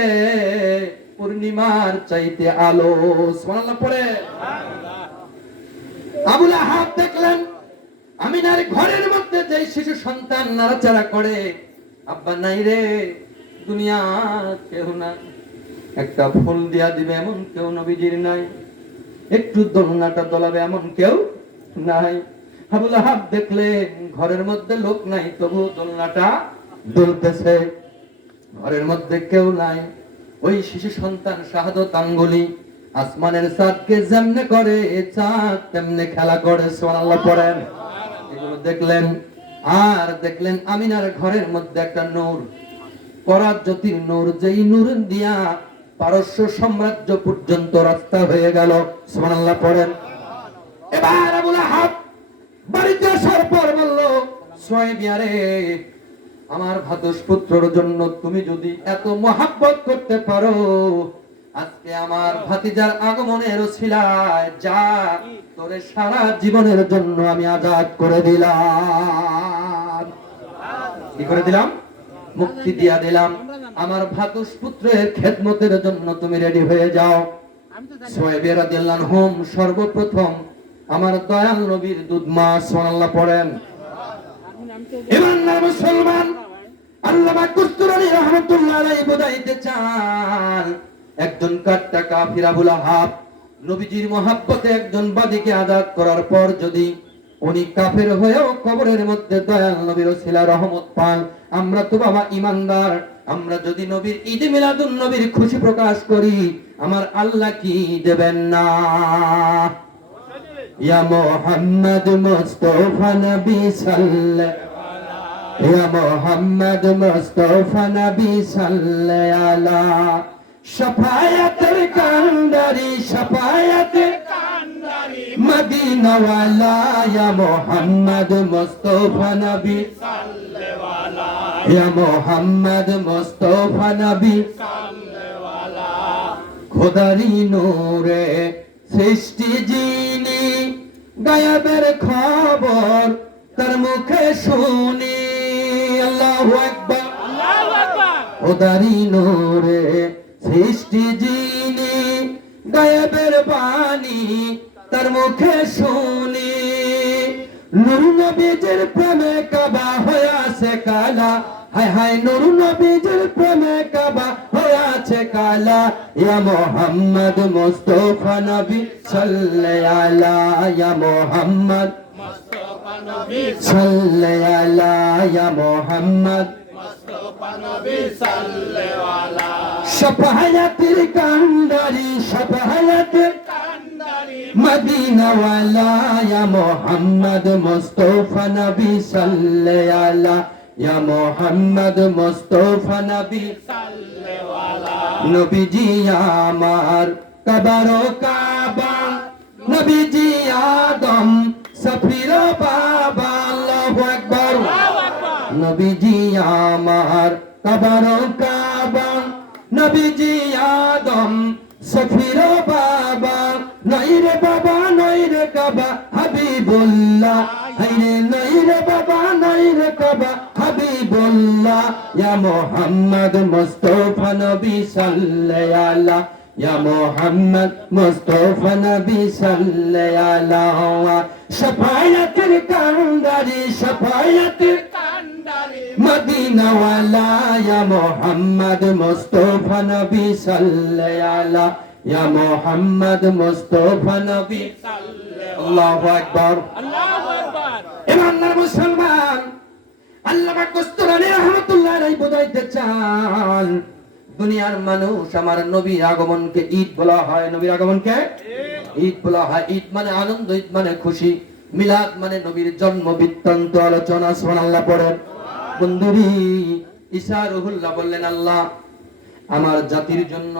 পূর্ণিমার চাইতে আলো। সুবহানাল্লাহ পড়ে। আবু লাহাব দেখলেন আমিনার ঘরের মধ্যে যে শিশু সন্তান নাড়াচাড়া করে, আব্বা নাই রে, দুনিয়া কেউ নাই, একটা ফুল দিয়া দিবে এমন কেউ নবীজির নাই, একটু দোলনাটা দোলাবে এমন কেউ নাই। আবু লাহাব দেখলেন ঘরের মধ্যে লোক নাই, তবু দোলনাটা দুলতেছে, ঘরের মধ্যে কেউ নাই। ওই শিশু সন্তান শাহাদত আঙ্গুলি আসমানের চাঁদকে যেমনে করে চাঁদ তেমনে খেলা করে। সুবহানাল্লাহ পড়েন। এগুলো দেখলেন, আর দেখলেন আমিনার ঘরের মধ্যে একটা নূর, পরাজ্যোতির নূর, যেই নূর দিয়া পারস্য সাম্রাজ্য পর্যন্ত রাস্তা হয়ে গেল। সুবহানাল্লাহ পড়েন। এবার আবু লাহাব বাড়িতে আসার পর বলল, সোহেব ইয়ারে, আমার ভাতুষপুত্রর জন্য তুমি যদি এত মহাব্বত করতে পারো, আজকে আমার ভাতিজার আগমনের ওসিলায় যা তোরে সারা জীবনের জন্য আমি আজাদ করে দিলাম। কি করে দিলাম? মুক্তি দিয়া দিলাম। আমার ভাতুষপুত্রের খেদমতের জন্য তুমি রেডি হয়ে যাও। সোহেব রাদিয়াল্লাহু আনহু সর্বপ্রথম আমার দয়াল নবীর দুধ মা, সুবহানাল্লাহ পড়েন। ইমানদার মুসলমান, আল্লামা কুস্তুরানী রাহমাতুল্লাহ আলাইহি বুঝাইতে চান, একজন কাট্টা কাফির আবু লাহাব নবীজির মহব্বতে একজন বাদীকে আজাদ করার পর যদি উনি কাফের হয়েও কবরের মধ্যে দয়াল নবীর ওসিলা রহমত পান, আমরা তো বাবা ইমানদার, আমরা যদি নবীর ঈদ মিলাদুন নবীর খুশি প্রকাশ করি, আমার আল্লাহ কি দেবেন না? ইয়া মুহাম্মদ মুস্তাফা নবী সাল্লাল্লাহু, ইয়া মুহাম্মদ মুস্তাফা নবী সাল্লাল্লাহু আলা শাফায়াতের কান্ডারি, শাফায়াতের কান্ডারি মদিনা ওয়ালা, ইয়া মুহাম্মদ মুস্তাফা নবী সাল্লাল্লাহু আলা, ইয়া মুহাম্মদ মুস্তাফা নবী সাল্লাল্লাহু আলা। খোদারি নূরে সৃষ্টি যিনি, গায়েবের খবর তার মুখে শুনি। আল্লাহু আকবার, আল্লাহু আকবার। খোদারি নূরে সৃষ্টি যিনি, গায়েবের বাণী তার মুখে শুনি। নূর নবীজির প্রেমে কাবা হয়ে আছে কালা, হায় হায় নূর নবীজির প্রেমে কাবা হয়ে আছে কালা। ইয়া মুহাম্মদ মুস্তাফা নবী সাল্লাল্লাহু আলা, ইয়া মুহাম্মদ মুস্তাফা নবী সাল্লাল্লাহু আলা, ইয়া মুহাম্মদ মুস্তাফা নবী সাল্লাল্লাহু আলা। শাফায়াতের কান্ডারি, শাফায়াতের কান্ডারি মদিনা ওয়ালা, ইয়া মুহাম্মদ মুস্তাফা নবী সাল্লাল্লাহু আলা, ইয়া মুহাম্মদ মুস্তাফা নবী সাল্লাল্লাহু আলা। নবীজি আমার কবরো কাবা, নবীজি আদম সফির বাবা। আল্লাহু আকবার, নবীজি আমার কবরো কাবা, নবীজি আদম সফির বাবা। নইরে বাবা নইরে কাবা হাবিবুল্লাহ, হাইরে নইরে বাবা নইরে কাবা হাবিবুল্লাহ। ইয়া মুহাম্মদ মুস্তাফা নবী সাল্লাল্লাহু আলা, ইয়া মুহাম্মদ মুস্তাফা নবী সাল্লাল্লাহু আলা। শাফায়াতের কান্ডারি, শাফায়াতের কান্ডারি মদিনা ওয়ালা, ইয়া মুহাম্মদ মুস্তাফা নবী সাল্লাল্লাহু আলা, ইয়া মুহাম্মদ মুস্তাফা নবী সাল্লাল্লাহু। আল্লাহু আকবার, আল্লাহু আকবার। ইমানদার মুসলমান, আল্লামা কুস্তুরানী রাহমাতুল্লাহ আলাইহি বুঝাইতে চান, দুনিয়ার মানুষ আমার নবীর আগমনকে ঈদ বলা হয়। নবীর আগমনকে ঈদ বলা হয়। ঈদ মানে আনন্দ, ঈদ মানে খুশি, মিলাদ মানে নবীর জন্ম বৃত্তান্ত আলোচনা। সুবহানাল্লাহ পড়েন। বন্ধুরি, ঈসা রুহুল্লাহ বললেন, আল্লাহ আমার জাতির জন্য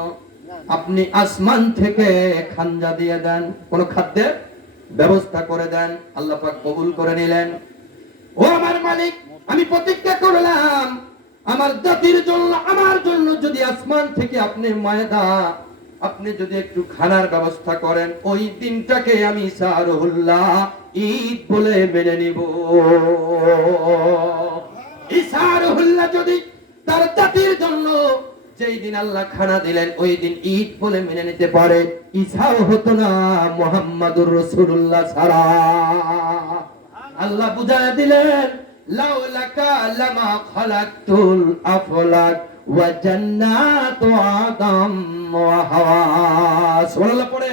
আপনি আসমান থেকে খানজা দিয়ে দেন, কোন খাদ্যের ব্যবস্থা করে দেন। আল্লাহ পাক কবুল করে নিলেন। ও আমার মালিক, আমি প্রতিজ্ঞা করলাম আমার জাতির জন্য, আমার জন্য যদি আসমান থেকে আপনি ময়দা, আপনি যদি একটু খানার ব্যবস্থা করেন, ওই দিনটাকে আমি ঈসা রুহুল্লাহ ঈদ বলে মেনে নিব। ঈসা রুহুল্লাহ যদি তার জাতির জন্য যেই দিন আল্লাহ খানা দিলেন ওই দিন ঈদ বলে মেনে নিতে পারে, ঈসাও হতো না মুহাম্মাদুর রাসূলুল্লাহ ছাড়া। আল্লাহ বুঝায় দিলেন, লাউলাকা লামা খালাকতুল আফলাক ওয়া জান্নাতু আদম ওয়া হাওয়া। সুবহানাল্লাহ পড়ে।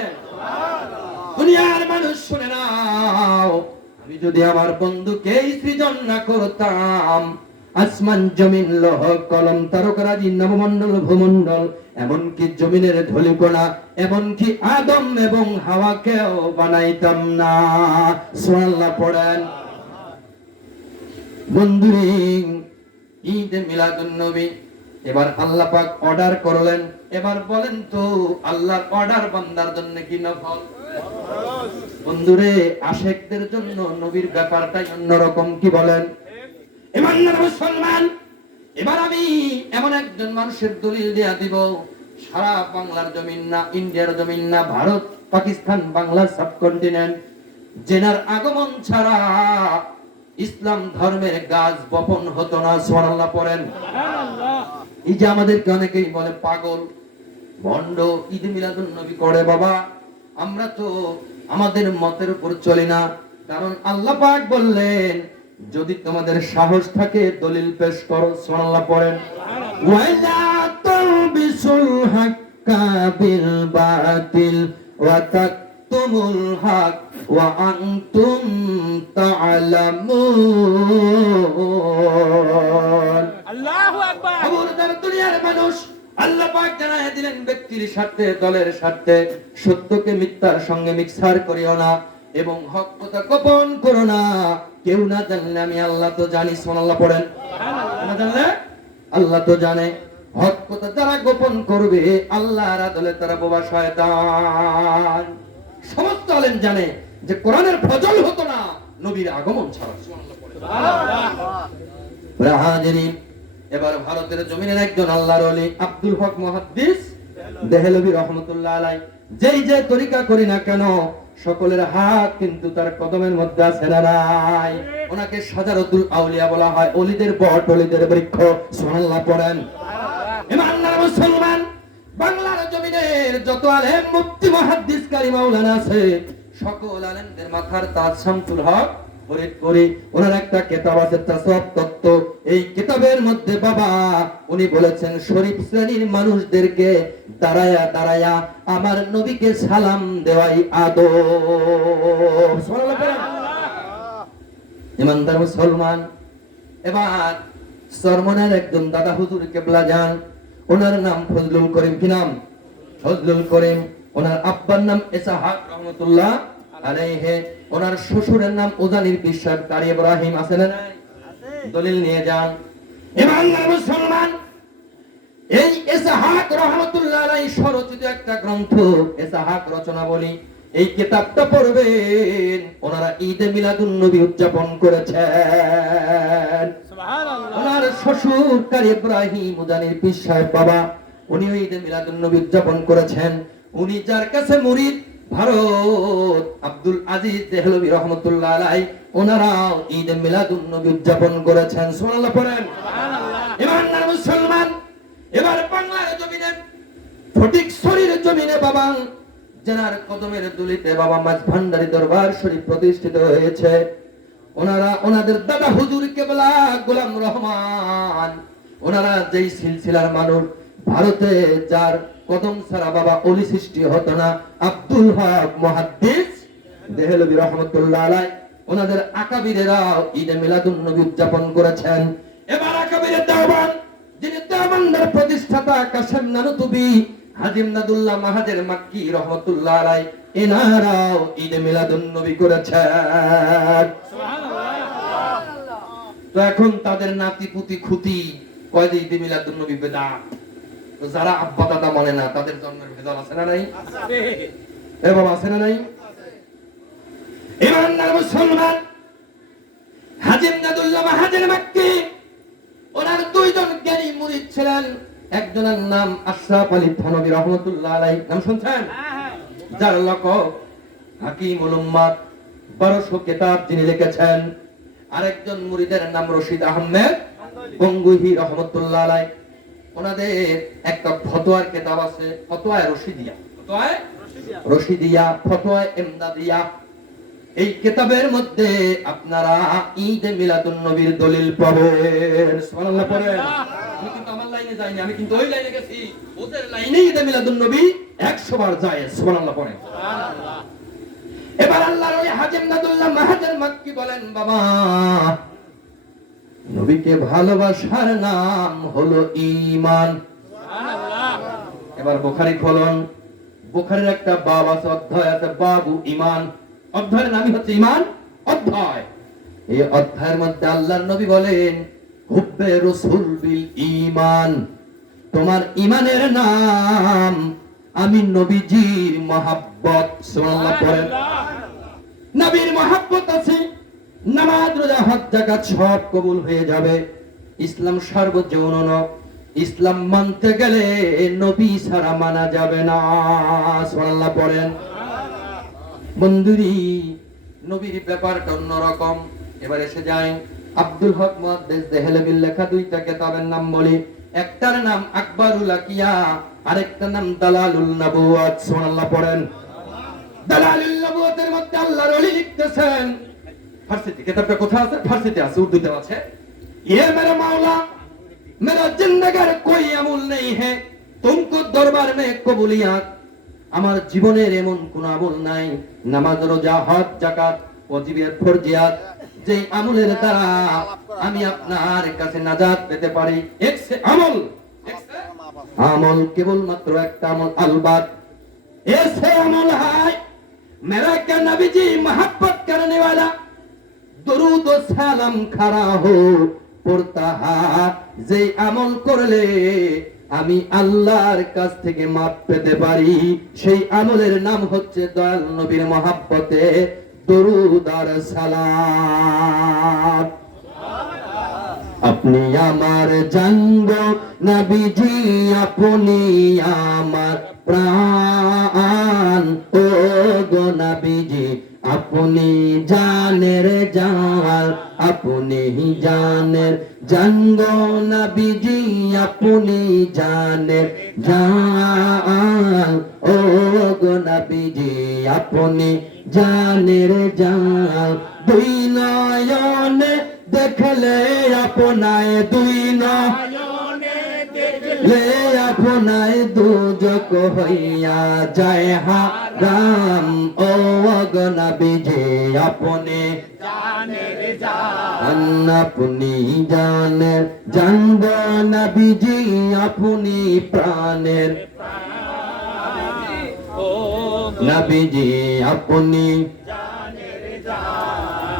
দুনিয়ার মানুষ শুনে নাও, আমি যদি আমার বন্ধুকে সৃজন না করতাম, আসমান জমিন লৌহ কলম তারকারাজি নবমণ্ডল ভূমণ্ডল এমনকি জমিনের ধূলিকণা এমনকি আদম এবং হাওয়াকেও বানাইতাম না। সুবহানাল্লাহ পড়েন। বন্ধুরে, ঈদে মিলাদুন নবী এবার আল্লাহ পাক অর্ডার করলেন। এবার বলেন তো আল্লাহর অর্ডার বান্দার জন্য কি নফল? বন্ধুরে, আশিকদের জন্য নবীর ব্যাপারটাই অন্যরকম, কি বলেন? ইমানদার মুসলমান, এবার আমি এমন একজন মানুষের দলিল দেয়া দিব, সারা বাংলার জমিন না, ইন্ডিয়ার জমিন না, ভারত, পাকিস্তান, বাংলা সাবকন্টিনেন্ট, জেনার আগমন ছাড়া ইসলাম ধর্মের গাছ বপন হতো না। সুবহানাল্লাহ পড়েন। এই যে আমাদেরকে অনেকেই বলে পাগল, ভণ্ড, ঈদ মিলাদুন নবী করে, বাবা আমরা তো আমাদের মতের উপর চলি না। কারণ আল্লাহ পাক বললেন যদি তোমাদের সাহস থাকে দলিল পেশ করো। সুবহানাল্লাহ পড়েন। ওয়ালা তালবিসুল হাক্কা বিল বাতিল ওয়া তাকতুমুল হক ওয়া আনতুম তা'লামুন। আল্লাহু আকবার। খবরদার দুনিয়ার মানুষ, আল্লাহ পাক জানায় দিলেন ব্যক্তির স্বার্থে, দলের স্বার্থে সত্যকে মিথ্যার সঙ্গে মিক্সার করিও না এবং হক কথা গোপন করো না। কেউ না জানলে আমি আল্লাহ তো জানি। সুবহানাল্লাহ পড়েন। না জানলে আল্লাহ তো জানে। হক কথা যারা গোপন করবে আল্লাহর আদলে তারা বোবা শয়তান। সমস্ত আলেম জানে যে কোরআনের ফজল হতো না নবীর আগমন ছাড়া। সুবহানাল্লাহ পড়েন। হাজিরিন, এবার ভারতের জমিনের একজন আল্লাহর ওলি আব্দুল হক মুহাদ্দিস দেহলভী রাহমাতুল্লাহ আলাইহি, যেই যে তরিকা করি না কেন সকলের হাত কিন্তু তার কদমের মধ্যে আছে না নাই। ওনাকে শাজারাতুল আউলিয়া বলা হয়, ওলিদের বট, ওলিদের বৃক্ষ। সুবহানাল্লাহ পড়েন। ইমানদার মুসলমান, বাংলার জমিনের যত আলেম, মুফতি, মুহাদ্দিস, কারি, মাওলানা আছে, সকল আলেমদের মাথার তাজ শামসুল হক ফরিদপুরি, ওনার একটা কিতাব আছে তাসাউফ তত্ত্ব। এই কিতাবের মধ্যে বাবা উনি বলেছেন শরীফ শ্রেণীর মানুষদেরকে দাঁড়ায়া দাঁড়ায়া আমার নবীকে সালাম দেওয়াই আদব। সুবহানাল্লাহ পড়েন। ইমানদার মুসলমান, এবার সরমনের একজন দাদা হুজুর কেবলা যান, ওনার নাম ফজলুল করিম। কি নাম? ফজলুল করিম। ওনার আব্বার নাম ইসহাক রহমাতুল্লাহ আলাইহি, ওনার শ্বশুরের নাম উজানির বিশ্বাস কারি ইব্রাহিম। আছে না নাই? দলিল নিয়ে যান। ইমানদার মুসলমান, এই ইসহাক রহমাতুল্লাহ আলাইহি স্বরচিত একটা গ্রন্থ ইসহাক রচনাবলী, এই কিতাবটা পড়বেন। ওনারা ঈদে মিলাদুন নবী উদযাপন করেছেন। সুবহানাল্লাহ। ওনার শ্বশুর কারি ইব্রাহিম উজানির পীর সাহেব বাবা, উনি ঈদে মিলাদুন নবী উদযাপন করেছেন। উনি যার কাছে মুরিদ ভারত আব্দুল আজিজ দেহলভী রহমাতুল্লাহ আলাইহি, ওনারাও ঈদে মিলাদুন নবী উদযাপন করেছেন। সুবহানাল্লাহ পড়েন। সুবহানাল্লাহ। ইমানদার মুসলমান, এবার বাংলার জমিনে ফটিকছড়ির জমিনে বাবা জেনার কদমের দুলিতে বাবা মাঝ ভান্ডারী দরবার শরীফ প্রতিষ্ঠিত হয়েছে। ওনারা ওনাদের দাদা হুজুর কেবলা গোলাম রহমান, ওনারা যেই সিলসিলার মানুষ, ভারতে যার কদম ছাড়া বাবা ওলি সৃষ্টি হতো না, আব্দুল হক মুহাদ্দিস দেহলভী রাহমাতুল্লাহ আলাইহি, ওনাদের আকাবিরেরাও ঈদে মিলাদুন নবী উদযাপন করেছেন। এবার আকাবিরের দেওবান, যিনি দেওবান্দের প্রতিষ্ঠাতা কাসেম নানুতুবি হাজী ইমদাদুল্লাহ মাহাজের মাক্কি রহমাতুল্লাহ আলাইহি, এনারাও ঈদে মিলাদুন নবী করেছেন। তো এখন তাদের নাতি পুতি খুতি কয় যে ঈদে মিলাদুন নবী বেদাত। তো যারা আব্বা দাদা মানে না তাদের জন্মের ভেজাল আছে না নাই? এ বাবা আছে না নাই? ইমানদার মুসলমান, হাজী ইমদাদুল্লাহ মাহাজের মাক্কি, ওনার দুইজন জ্ঞানী মুরিদ ছিলেন। একজনের নাম আশরাফ আলী থানভী রহমাতুল্লাহ আলাইহি, নাম শুনছেন? যার লকব হাকিমুল উম্মাত, 1200 কিতাব যিনি লিখেছেন। আরেকজন মুরিদের নাম রশিদ আহমেদ গঙ্গুহি রহমাতুল্লাহ আলাইহি, ওনাদের একটা ফতোয়ার কিতাব আছে, ফতোয়ায়ে রশিদিয়া, ফতোয়ায়ে রশিদিয়া, ফতোয়ায়ে ইমদাদিয়া। এই কিতাবের মধ্যে আপনারা ঈদে মিলাদুন নবীর দলিল পাবেন। সুবহানাল্লাহ পড়েন। আমি কিন্তু আমার লাইনে যাইনি, আমি কিন্তু ওই লাইনে গেছি, ওদের লাইনে ঈদে মিলাদুন নবী 100 বার যায়। সুবহানাল্লাহ পড়েন। সুবহানাল্লাহ। এবার আল্লাহর ওই হাজী ইমদাদুল্লাহ মাহাজের মাক্কি বলেন, বাবা নবীকে ভালোবাসার নাম হলো ঈমান। সুবহানাল্লাহ। এবার বুখারী খোলন, বুখারীর একটা বাব আছে, অধ্যায় আছে বাবু ঈমান। অধ্যায়ের নামই হচ্ছে ঈমান অধ্যায়। এই অধ্যায়ের মধ্যে আল্লাহর নবী বলেন হুব্বে রাসূল বিল ঈমান, তোমার ঈমানের নাম আমি নবীজির মহব্বত। সুবহানাল্লাহ পড়েন। নবীর মহব্বত আছে, নামাজ রোজা হজ যাকাত সব কবুল হয়ে যাবে। ইসলাম সার্বজনীন, ইসলাম মানতে গেলে নবী ছাড়া মানা যাবে না। সুবহানাল্লাহ পড়েন। বন্ধুরি, নবীর ব্যাপারটা অন্যরকম। এবার এসে যাই আব্দুল হক মুহাদ্দিস দেহলভির লেখা দুইটা কিতাবের নাম বলি। একটার নাম আকবরুল আকিয়া, আরেকটার নাম দালালুন নবুওয়াত। সুবহানাল্লাহ পড়েন। দালালুন নবুওয়াতের মধ্যে আল্লাহর ওলি লিখতেছেন, ফারসিতে কিতাবটা কোথায় আছে? ফারসিতে আছে, উর্দুতে আছে। ये मेरा मौला मेरा जिंदगी कोई अमूल नहीं है तुमको दरबार में कबूलियत, আমার জীবনের এমন কোন আমল নাই, নামাজ রোজা হজ যাকাত ওয়াজিবাত ফরজিয়াত, যে আমলের দ্বারা আমি আপনার কাছে নাজাত পেতে পারি। এক সে আমল, আমল কেবল মাত্র একটা আমল, अलबत ऐसे अमल है मेरा क्या नबी जी मोहब्बत करने वाला दरूद ও সালাম খারা হো পড়তা হয়, যে আমল করলে আমি আল্লাহর কাছ থেকে মাপ পেতে পারি, সেই আমলের নাম হচ্ছে দয়াল নবীর মহব্বতে দরুদ আর সালাম। আপনি আমার জানব নবীজি, আপনি আমার প্রাণ, ও গো নবীজি আপনি জানের জাল, আপনি জানের জানব নবীজি, আপনি জানের জাল, ও গো নবীজি আপনি জানের জাল। দুই নয়নে দেখলে আপনায়, দুই নয়নে দেখলে আপনায় দুজক হইয়া যায় হারাম, ও গো নবীজি আপনি জানের জান, আপনি জানের জানব নবীজি আপনি প্রাণের নবীজি আপনি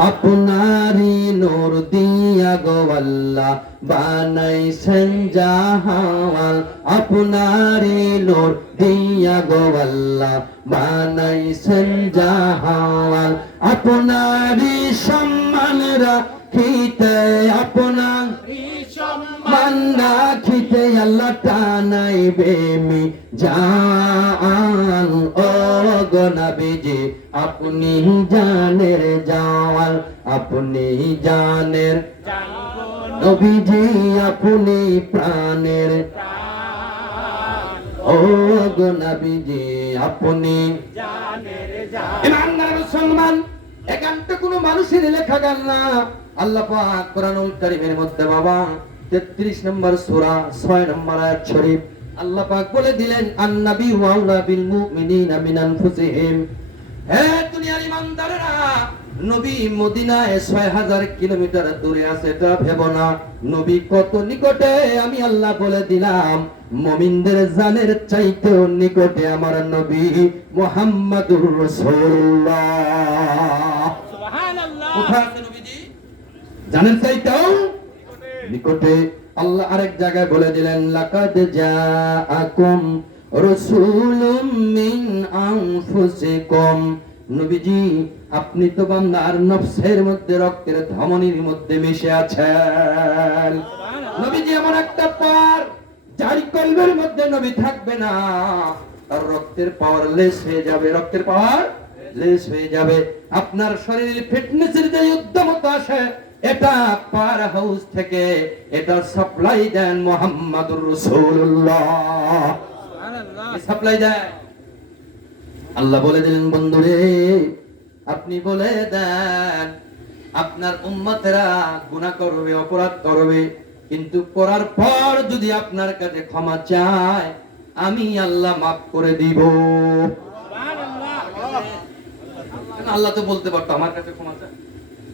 আপনারি নূর দিয়া গো আল্লাহ বানাইছেন জাহান, আপনারি নূর দিয়া গো আল্লাহ বানাইছেন জাহান, আপনারি সম্মান রাখিতে, আপনার সম্মান রাখিতে আল্লাহ টানাইবে মি জান, ও গো নবীজি আপনি জানের জাওয়াল, আপনি জানের নবীজি আপনি প্রাণের, ও গো নবীজি আপনি জানের জান। ইমানদার মুসলমান, একান্ত কোনো মানুষের লেখা গান না। আল্লাহ পাক কোরআনুল কারীমের মধ্যে বাবা 33 নম্বর সূরা 6 নম্বর আয়াত শরীফ আল্লাহ পাক বলে দিলেন, আন-নবী ওয়াউলা বিল মুমিনিনা মিন আনফুসিহিম। হে দুনিয়ার ইমানদাররা, নবী মদিনায় 6000 কিলোমিটার দূরে আছে এটা ভেবো না, নবী কত নিকটে আমি আল্লাহ বলে দিলাম। মুমিনদের জানের চাইতেও নিকটে আমার নবী মুহাম্মাদুর রাসূলুল্লাহ। সুবহানাল্লাহ। কোথায় আছে নবীজি? জানের চাইতেও নিকটে। আল্লাহ আরেক জায়গায় বলে দিলেন, লাকাদ জাআকুম রাসূলুম মিন আনফুসিকুম। নবীজি আপনি তো বান্দার নফসের মধ্যে, রক্তের ধমনির মধ্যে মিশে আছেন। নবীজি এমন একটা পাওয়ার, যার কলবের মধ্যে নবী থাকবে না তার রক্তের পাওয়ার লেস হয়ে যাবে, রক্তের পাওয়ার লেস হয়ে যাবে। আপনার শরীরের ফিটনেসের যে উদ্যমতা আসে, এটা পাওয়ার হাউস থেকে এটা সাপ্লাই দেন মুহাম্মাদুর রাসূলুল্লাহ। সুবহানাল্লাহ। সাপ্লাই দেয়। আল্লাহ বলে দিলেন, বন্ধুরে আপনি বলে দেন আপনার উম্মতেরা গুনাহ করবে, অপরাধ করবে, কিন্তু করার পর যদি আপনার কাছে ক্ষমা চায় আমি আল্লাহ মাফ করে দিব। সুবহানাল্লাহ। আল্লাহ তো বলতে পারতো আমার কাছে ক্ষমা চায়,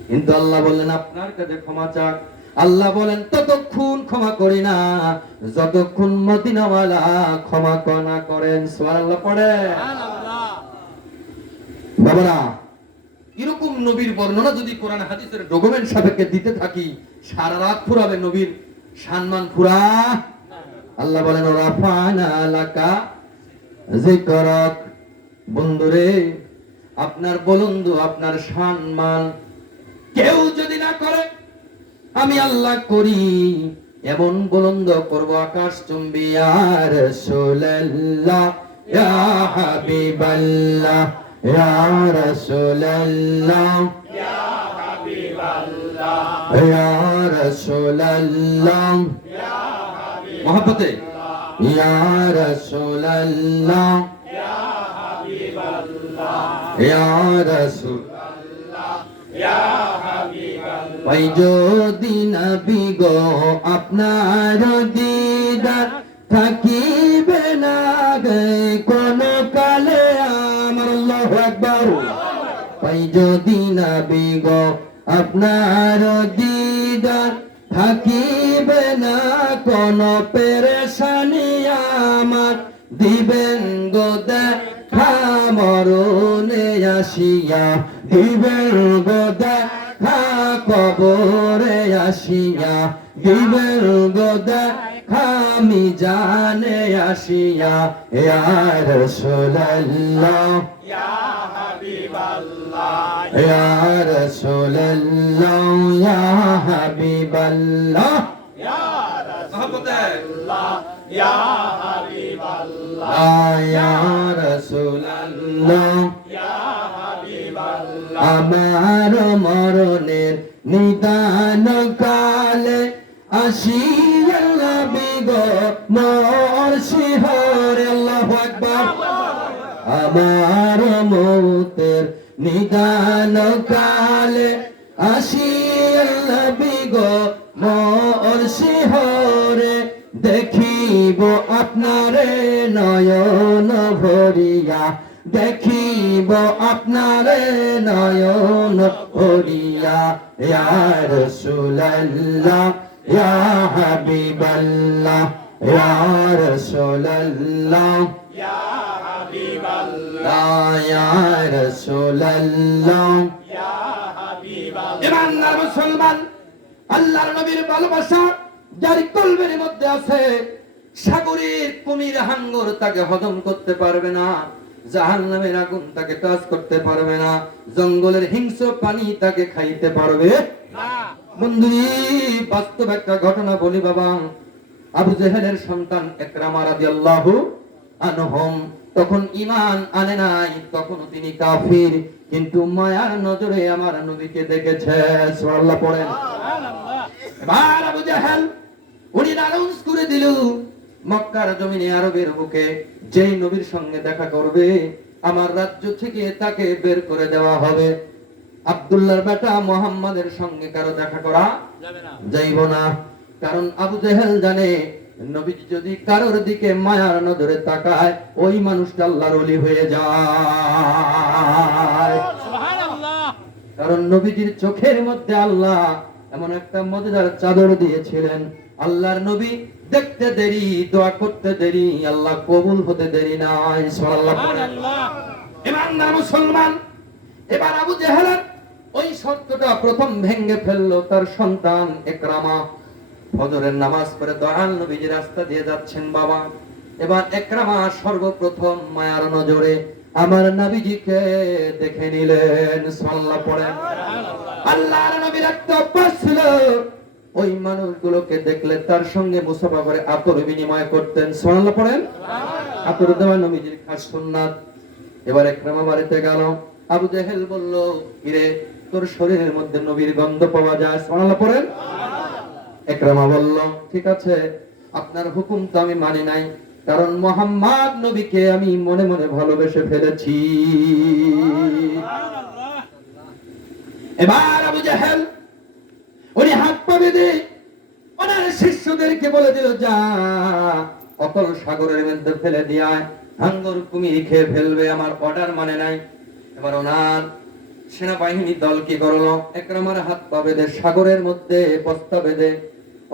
কিন্তু আল্লাহ বললেন আপনার কাছে ক্ষমা চাক। আল্লাহ বলেন ততক্ষণ ক্ষমা করি না যতক্ষণ মদিনাওয়ালা ক্ষমা না করেন। সুবহানাল্লাহ পড়ে। সুবহানাল্লাহ। বাবারা এরকম নবীর বর্ণনা যদি কোরআন হাদিসের ডকুমেন্ট সাপেক্ষে দিতে থাকি, সারা রাত ফুরাবে নবীর সম্মান ফুরা। আল্লাহ বলেন রাফানা লাকা যিকরাক, বন্ধুরে আপনার বুলন্দ আপনার সম্মান কেউ যদি না করে আমি আল্লাহ করি, এমন বুলন্দ করব আকাশ চুম্বি। ইয়া রাসূলুল্লাহ ইয়া হাবিবাল্লাহ ইয়া রাসূলুল্লাহ ইয়া হাবিবাল্লাহ ইয়া রাসূলুল্লাহ ইয়া হাবিবাল্লাহ, মহব্বতে ইয়া রাসূলুল্লাহ ইয়া হাবিবাল্লাহ ইয়া রাসূলুল্লাহ ইয়া হাবিবাল্লাহ। ওই যদি নবী গো আপনার দিদার থাকিবে না গে কোন কালে আমার, আল্লাহু আকবার। ওই যদি নবী গো আপনার দিদার থাকিবে না কোন পেরেশানি আমার, দিবেন গো দেখা মরণে আসিয়া, দিবেন গো দেখা কবরে আসিয়া, দিবেন গো দেখা মিজানে আসিয়া। ইয়া রাসূলুল্লাহ ইয়া হাবিবাল্লাহ ইয়া রাসূলুল্লাহ ইয়া হাবিবাল্লাহ ইয়া রাসূলুল্লাহ ইয়া হাবিবাল্লাহ ইয়া রাসূলুল্লাহ ইয়া হাবিবাল্লাহ। আমার মরণের নিদান কালে আসিয়া নবী গো মোর শিহরে, আল্লাহু আকবার। আমার মৌতের নিদান কালে আসিয়া নবী গো মোর শিহরে, দেখিব আপনারে নয়ন ভরিয়া, দেখিব আপনারে নয়ন ভরিয়া। ইয়া রাসূলুল্লাহ ইয়া হাবিবাল্লাহ ইয়া রাসূলুল্লাহ ইয়া হাবিবাল্লাহ ইয়া রাসূলুল্লাহ ইয়া হাবিবাল্লাহ। ইমানদার মুসলমান, আল্লাহর নবীর ভালোবাসা যার কলবের মধ্যে আছে, সাগরের কুমির হাঙ্গর তাকে হজম করতে পারবে না, জাহান্নামের আগুন তাকে টাচ করতে পারবে না, জঙ্গলের হিংস্র প্রাণী তাকে খাইতে পারবে না। বন্ধুরি বাস্তব একটা ঘটনা বলি বাবা। আবু জেহেলের সন্তান ইকরামা রাদিয়াল্লাহু আনহুম তখন ঈমান আনে নাই, তখন তিনি কাফির, কিন্তু মায়ার নজরে আমার নবীকে দেখেছে। সুবহানাল্লাহ পড়েন। এবার আবু জেহেল উনি অ্যানাউন্স করে দিল মক্কার জমিনে আরবের বুকে যেই নবীর সঙ্গে দেখা করবে আমার রাজ্য থেকে তাকে বের করে দেওয়া হবে। আব্দুল্লাহর বেটা মুহাম্মাদের সঙ্গে কারো দেখা করা যাইব না, কারণ আবু জেহেল জানে নবীজি যদি কারোর দিকে মায়ার নজরে তাকায় ওই মানুষটা আল্লাহর ওলি হয়ে যায়। সুবহানাল্লাহ। কারণ নবীজির চোখের মধ্যে আল্লাহ এমন একটা মজাদার চাদর দিয়েছিলেন, আল্লাহর নবী দেখতে দেরি, দোয়া করতে দেরি, আল্লাহ কবুল হতে দেরি নাই। সুবহানাল্লাহ। ইমানদার মুসলমান, এবার আবু জেহেলের ওই শর্তটা প্রথম ভেঙে ফেললো তার সন্তান ইকরামা। ফজরের নামাজ পড়ে দয়াল নবীজি রাস্তা দিয়ে যাচ্ছেন বাবা। এবার ইকরামা সর্বপ্রথম মায়ার নজরে আমার নবীজিকে দেখে নিলেন। সাল্লাল্লাহু পড়েন। আল্লাহর নবীর একটা অভ্যাস ছিল, ওই মানুষগুলোকে দেখলে তার সঙ্গে মুসাফা করে আতর বিনিময় করতেন। সুবহানাল্লাহ পড়েন। আতর দেওয়া নবীজির খাস সুন্নাত। এবার ইকরামা বাড়িতে গেল, আবু জেহেল বলল, কিরে তোর শরীরের মধ্যে নবীর গন্ধ পাওয়া যায়। সুবহানাল্লাহ পড়েন। ইকরামা বলল, ঠিক আছে, আপনার হুকুম তো আমি মানি নাই, কারণ মুহাম্মদ নবীকে আমি মনে মনে ভালোবেসে ফেলেছি। এবার আবু জেহেল উনি হাত পা বেঁধে ওনার শিষ্যদেরকে বলে দিল, যা অতল সাগরের মধ্যে ফেলে দিয়া হাঙ্গর কুমির খেয়ে ফেলবে, আমার অর্ডার মানে নাই। এবার ওনার সেনাবাহিনী দল কি করলো, ইকরামার হাত পা বেঁধে সাগরের মধ্যে বস্তা বেঁধে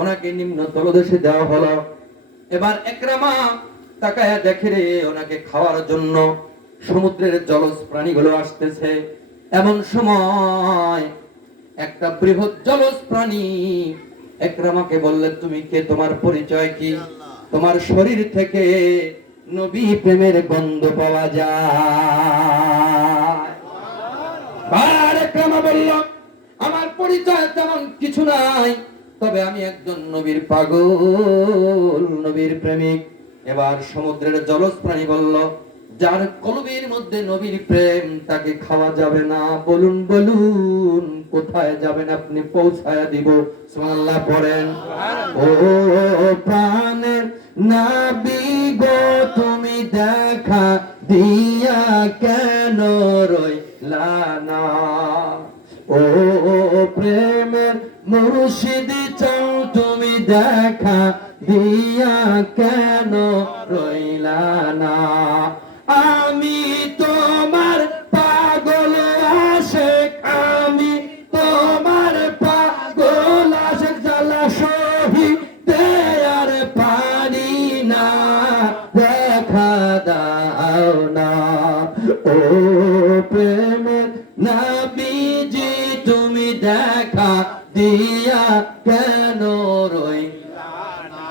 ওনাকে নিম্ন তলদেশে দেওয়া হলো। এবার ইকরামা তাকায়া দেখে রে ওনাকে খাওয়ার জন্য সমুদ্রের জলজ প্রাণীগুলো আসতেছে। এমন সময় একটা বৃহৎ জলজ প্রাণী একরামাকে বললেন, তুমি কে, তোমার পরিচয় কি? তোমার শরীর থেকে নবী প্রেমের গন্ধ পাওয়া যায়। আর একরামা বলল, আমার পরিচয় তেমন কিছু নাই, তবে আমি একজন নবীর পাগল, নবীর প্রেমিক। এবার সমুদ্রের জলজ প্রাণী বলল, যার কলবের মধ্যে নবীর প্রেম তাকে খাওয়া যাবে না। বলুন বলুন কোথায় যাবেন আপনি, পৌঁছায়া দিব। সুবহানাল্লাহ পড়েন। ও প্রাণের নবী গো, তুমি দেখা দিয়া কেন রইলা না? ও প্রেমের মুর্শিদ চাও, তুমি দেখা দিয়া কেন রইলা না? আমি তোমার পাগল আশেক, আমি তোমার পাগল আশেক, জ্বালা সহিতে আর পারি না, দেখা দাও না। ও প্রেমের নবীজি, তুমি দেখা দিয়া কেন রইলা না?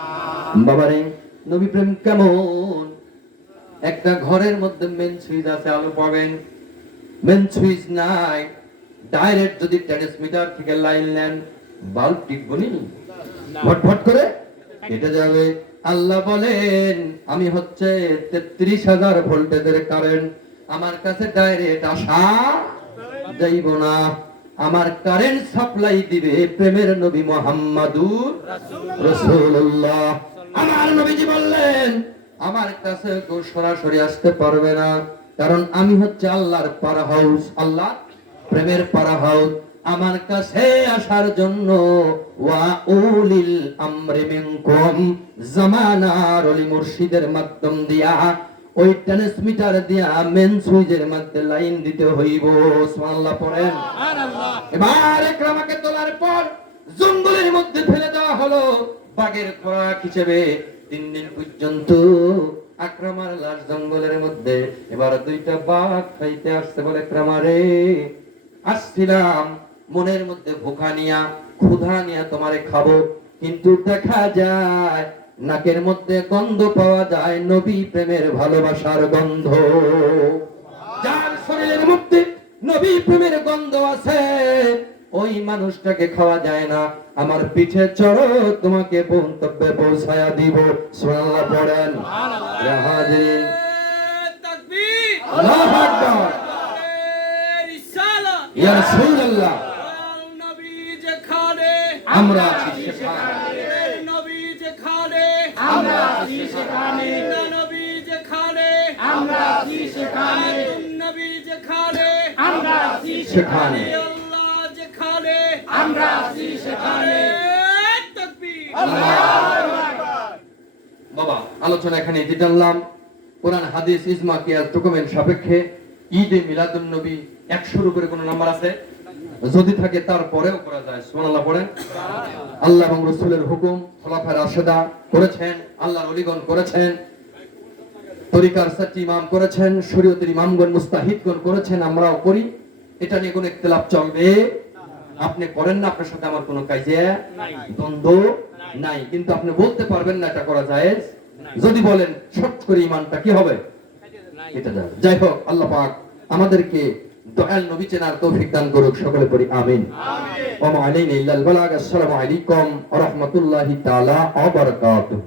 বাবারে, নবী প্রেম কেমন? একটা ঘরের মধ্যে মেন সুইচ আছে, আলো পাবেন। মেন সুইচ নাই, ডাইরেক্ট যদি ট্রান্সমিটার থেকে লাইন নেন, বাল্ব টিকবনি, ভটভট করে কেটে যাবে। আল্লাহ বলেন, আমি হচ্ছে 33,000 ভোল্টেজের কারেন্ট, আমার কাছে ডাইরেক্ট আসা যাইব না। আমার কারেন্ট সাপ্লাই দিবে প্রেমের নবী মুহাম্মাদুর রাসূলুল্লাহ। আমার নবীজি বললেন, আমার কাছে কেউ সরাসরি আসতে পারবে না, কারণ আমি হচ্ছে আল্লাহর পারা হাউস, আল্লাহ প্রেমের পারা হাউস। আমার কাছে আসার জন্য ওয়া উলিল আমরি মিনকুম, জামানার ওলি মুর্শিদের মাধ্যম দিয়া, ওই ট্রান্সমিটার দিয়া মেন সুইচের মধ্যে লাইন দিতে হইব। সুবহানাল্লাহ পড়েন। এবার একরামাকে তোলার পর জঙ্গলের মধ্যে ফেলে দেওয়া হলো বাঘের খোরাক হিসেবে। 3 দিন পর্যন্ত আকরামার লাশ জঙ্গলের মধ্যে। এবার 2টা বাঘ খাইতে আসছে, বলে একরামারে, আসছিলাম মনের মধ্যে ভুখা নিয়া, ক্ষুধা নিয়া তোমারে খাবো, কিন্তু দেখা যায় নাকের মধ্যে গন্ধ পাওয়া যায় নবী প্রেমের ভালোবাসার গন্ধ। যার শরীরের মধ্যে নবী প্রেমের গন্ধ আছে, ওই মানুষটাকে খাওয়া যায় না। আমার পিঠে চড়ো, তোমাকে গন্তব্যে পৌঁছায়া দিব। সুবহানাল্লাহ পড়েন। ইয়া হাজিরিন, তাকবীর, আল্লাহু আকবার, রিসালাত, ইয়া রাসূলুল্লাহ। নবী যেখানে আমরা আছি সেখানে, নবী যেখানে আমরা আছি সেখানে, নবী যেখানে আমরা আছি সেখানে, নবী যেখানে আমরা আছি সেখানে, আল্লাহ যেখানে আমরা আছি সেখানে। তাকবীর, বাবা আলোচনা এখানে এটি টানলাম। কোরআন হাদিস ইজমা কিয়াস ডকুমেন্ট সাপেক্ষে ঈদে মিলাদুন নবী 100-এর উপরে কোন নাম্বার আছে? যদি থাকে তারপরেও করা যায়। সুবহানাল্লাহ পড়েন। আল্লাহ এবং রাসূলের হুকুম খোলাফায়ে রাশেদা করেছেন, আল্লাহর ওলিগণ করেছেন, তরিকার 4টি ইমাম করেছেন, শরীয়তের ইমামগণ মুস্তাহিদগণ করেছেন, আমরাও করি। এটা নিয়ে কোনো ইখতিলাফ চলবে? আপনি করেন না, আপনার সাথে আমার কোনো কাজিয়া দ্বন্দ্ব নাই, কিন্তু আপনি বলতে পারবেন না এটা করা জায়েজ। যদি বলেন শর্ত করে ইমানটা কি হবে, এটা যাবে। যাই হোক, আল্লাহ পাক আমাদেরকে দয়াল নবী চেনার তৌফিক দান করুক। সকলে পড়ি আমিন। ওয়া মা আলাইনা ইল্লাল বালাগ। আসসালামু আলাইকুম ওয়া রাহমাতুল্লাহি তাআলা ওয়া বারাকাতুহু।